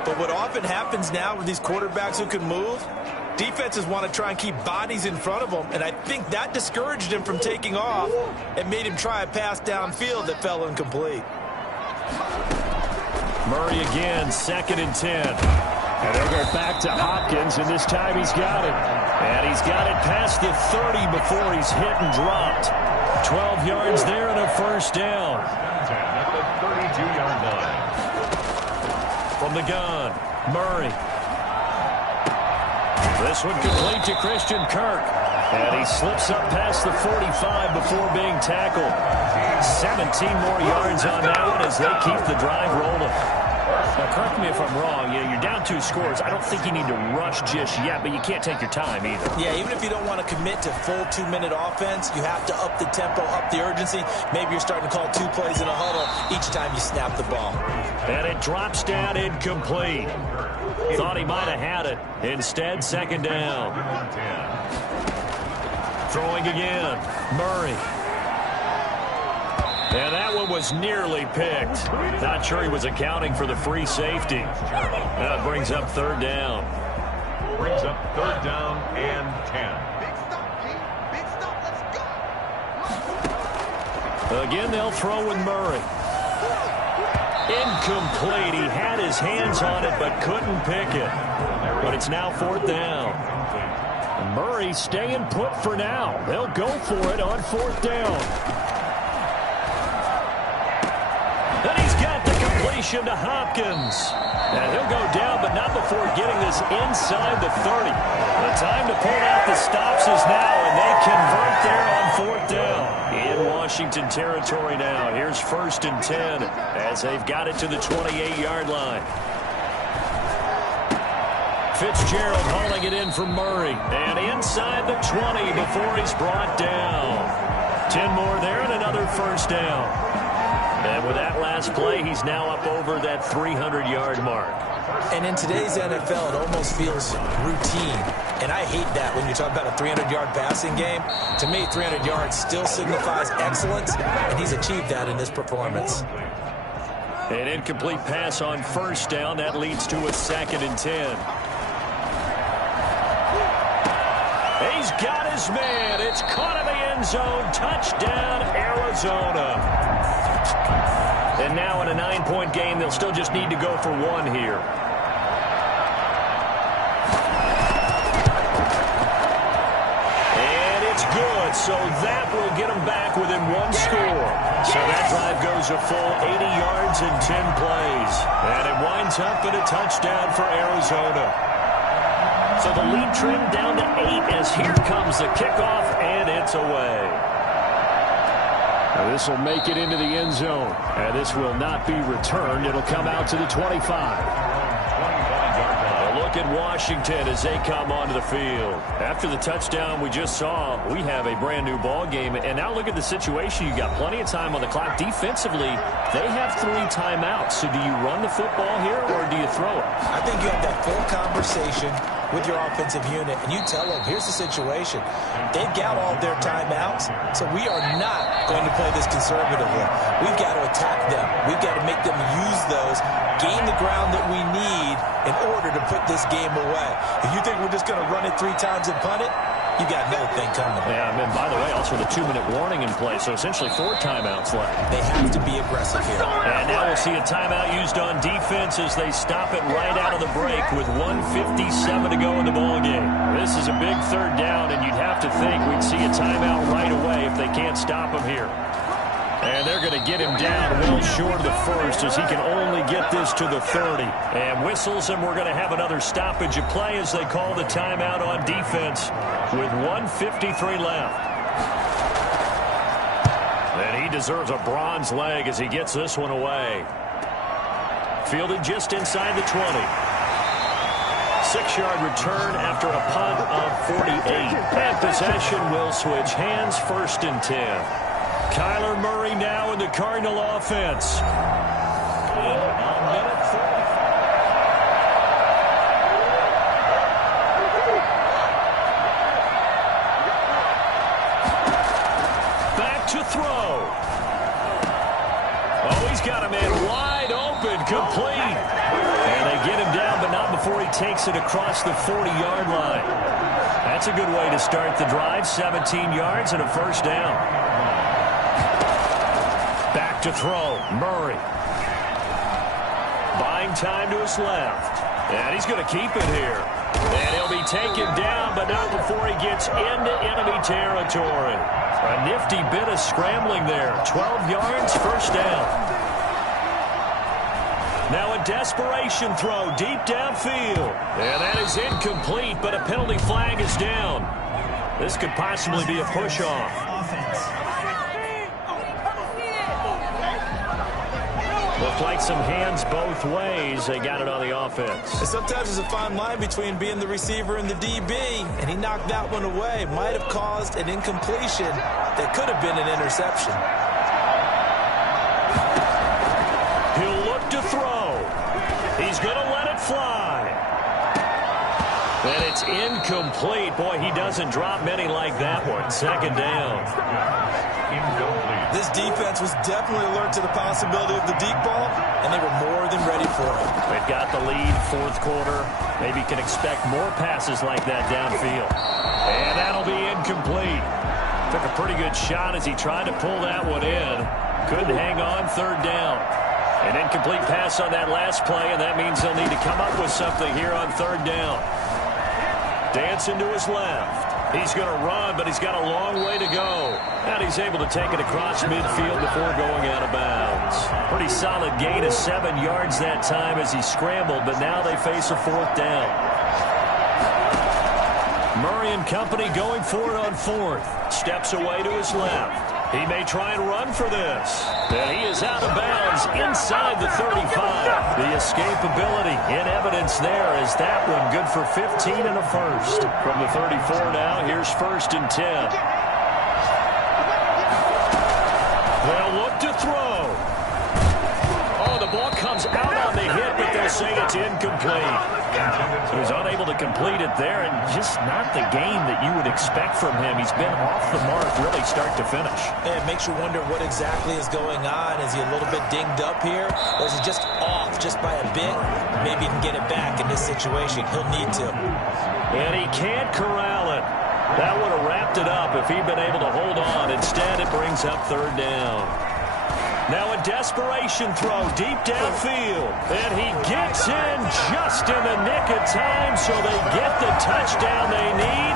But what often happens now with these quarterbacks who can move, defenses want to try and keep bodies in front of them, and I think that discouraged him from taking off and made him try a pass downfield that fell incomplete. Murray again, 2nd and 10. And they'll go back to Hopkins, and this time he's got it. And he's got it past the 30 before he's hit and dropped. 12 yards there and a first down. At the 32-yard line. From the gun, Murray. This one complete to Christian Kirk. And he slips up past the 45 before being tackled. 17 more yards on that one as they keep the drive rolling. Now, correct me if I'm wrong. You're down 2 scores. I don't think you need to rush just yet, but you can't take your time either. Yeah, even if you don't want to commit to full 2-minute offense, you have to up the tempo, up the urgency. Maybe you're starting to call 2 plays in a huddle each time you snap the ball. And it drops down incomplete. Thought he might have had it. Instead, 2nd down. Throwing again, Murray. And that one was nearly picked. Not sure he was accounting for the free safety. That brings up 3rd down. Brings up 3rd down and 10. Again, they'll throw with Murray. Incomplete. He had his hands on it but couldn't pick it. But it's now 4th down. Murray staying put for now. They'll go for it on 4th down. And he's got the completion to Hopkins. And he'll go down, but not before before getting this inside the 30. The time to pull out the stops is now, and they convert there on 4th down. In Washington territory now. Here's 1st and 10 as they've got it to the 28-yard line. Fitzgerald hauling it in for Murray. And inside the 20 before he's brought down. 10 more there and another 1st down. And with that last play, he's now up over that 300-yard mark. And in today's NFL, it almost feels routine. And I hate that when you talk about a 300-yard passing game. To me, 300 yards still signifies excellence, and he's achieved that in this performance. An incomplete pass on 1st down. That leads to a 2nd and 10. He's got his man. It's caught in the end zone. Touchdown, Arizona. And now in a 9-point game, they'll still just need to go for 1 here. And it's good, so that will get them back within 1 score. So that drive goes a full 80 yards in 10 plays. And it winds up in a touchdown for Arizona. So the lead trimmed down to 8 as here comes the kickoff, and it's away. Now this will make it into the end zone. And this will not be returned. It'll come out to the 25. A look at Washington as they come onto the field. After the touchdown we just saw, we have a brand new ball game. And now look at the situation. You got plenty of time on the clock. Defensively, they have 3 timeouts. So do you run the football here or do you throw it? I think you have that full conversation with your offensive unit, and you tell them, here's the situation. They've got all their timeouts, so we are not going to play this conservatively. We've got to attack them. We've got to make them use those, gain the ground that we need in order to put this game away. If you think we're just going to run it 3 times and punt it, you got no thing coming. Yeah, and by the way, also the 2-minute warning in play, so essentially 4 timeouts left. They have to be aggressive here. And now we'll see a timeout used on defense as they stop it right out of the break with 1:57 to go in the ballgame. This is a big 3rd down, and you'd have to think we'd see a timeout right away if they can't stop him here. And they're going to get him down well short of the 1st as he can only get this to the 30. And whistles, and we're going to have another stoppage of play as they call the timeout on defense with 1:53 left. And he deserves a bronze leg as he gets this one away. Fielded just inside the 20. 6-yard return after a punt of 48. And possession will switch hands, 1st and 10. Kyler Murray now in the Cardinal offense. Back to throw. Oh, he's got a man wide open, complete. And they get him down, but not before he takes it across the 40-yard line. That's a good way to start the drive. 17 yards and a 1st down. Back to throw, Murray. Buying time to his left. And he's going to keep it here. And he'll be taken down, but not before he gets into enemy territory. A nifty bit of scrambling there. 12 yards, 1st down. Now a desperation throw deep downfield. And that is incomplete, but a penalty flag is down. This could possibly be a push-off. Looked like some hands both ways. They got it on the offense. And sometimes there's a fine line between being the receiver and the DB, and he knocked that one away. Might have caused an incompletion that could have been an interception. He'll look to throw. He's going to let it fly. And it's incomplete. Boy, he doesn't drop many like that one. 2nd down. This defense was definitely alert to the possibility of the deep ball, and they were more than ready for it. They've got the lead, 4th quarter. Maybe can expect more passes like that downfield. And that'll be incomplete. Took a pretty good shot as he tried to pull that one in. Couldn't hang on, 3rd down. An incomplete pass on that last play, and that means they'll need to come up with something here on 3rd down. Dancing to his left. He's going to run, but he's got a long way to go. And he's able to take it across midfield before going out of bounds. Pretty solid gain of 7 yards that time as he scrambled, but now they face a 4th down. Murray and company going for it on 4th. Steps away to his left. He may try and run for this. And he is out of bounds inside the 35. The escapability in evidence there as that one good for 15 and a first. From the 34 now, here's 1st and 10. They'll look to throw. Oh, the ball comes out on the hit, but they'll say it's incomplete. So he's unable to complete it there, and just not the game that you would expect from him. He's been off the mark really start to finish. It makes you wonder what exactly is going on. Is he a little bit dinged up here, or is he just off just by a bit? Maybe he can get it back in this situation. He'll need to. And he can't corral it. That would have wrapped it up if he'd been able to hold on. Instead, it brings up 3rd down. Now a desperation throw deep downfield. And he gets in just in the nick of time, so they get the touchdown they need.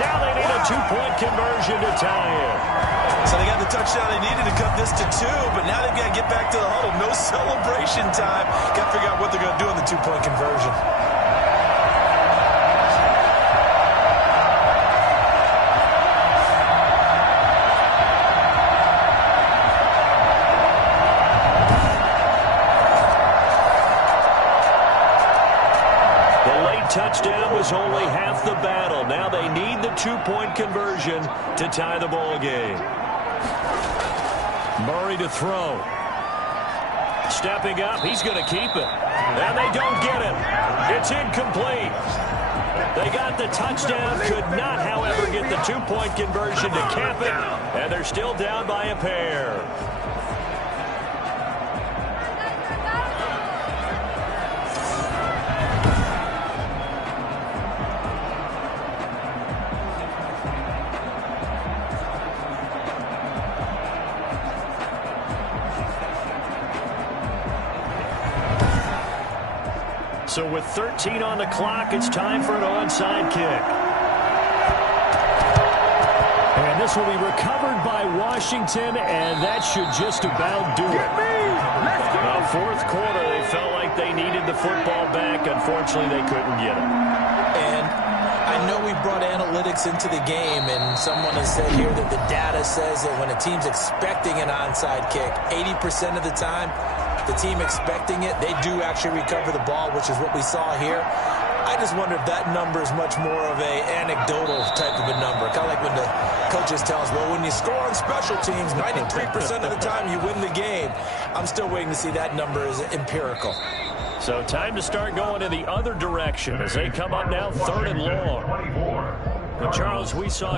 Now they need a 2-point conversion to tie it. So they got the touchdown they needed to cut this to 2, but now they've got to get back to the huddle. No celebration time. Got to figure out what they're going to do on the 2-point conversion. Touchdown was only half the battle. Now they need the 2-point conversion to tie the ball game. Murray to throw. Stepping up, he's going to keep it. And they don't get it. It's incomplete. They got the touchdown, could not, however, get the 2-point conversion to cap it. And they're still down by a pair. So with 13 on the clock, it's time for an onside kick. And this will be recovered by Washington, and that should just about do it. Now, 4th quarter, they felt like they needed the football back. Unfortunately, they couldn't get it. And I know we brought analytics into the game, and someone has said here that the data says that when a team's expecting an onside kick, 80% of the time, the team expecting it, they do actually recover the ball, which is what we saw here. I just wonder if that number is much more of a anecdotal type of a number. Kind of like when the coaches tell us, well, when you score on special teams, 93% of the time you win the game. I'm still waiting to see that number is empirical. So time to start going in the other direction as they come up now 3rd and long. But Charles, we saw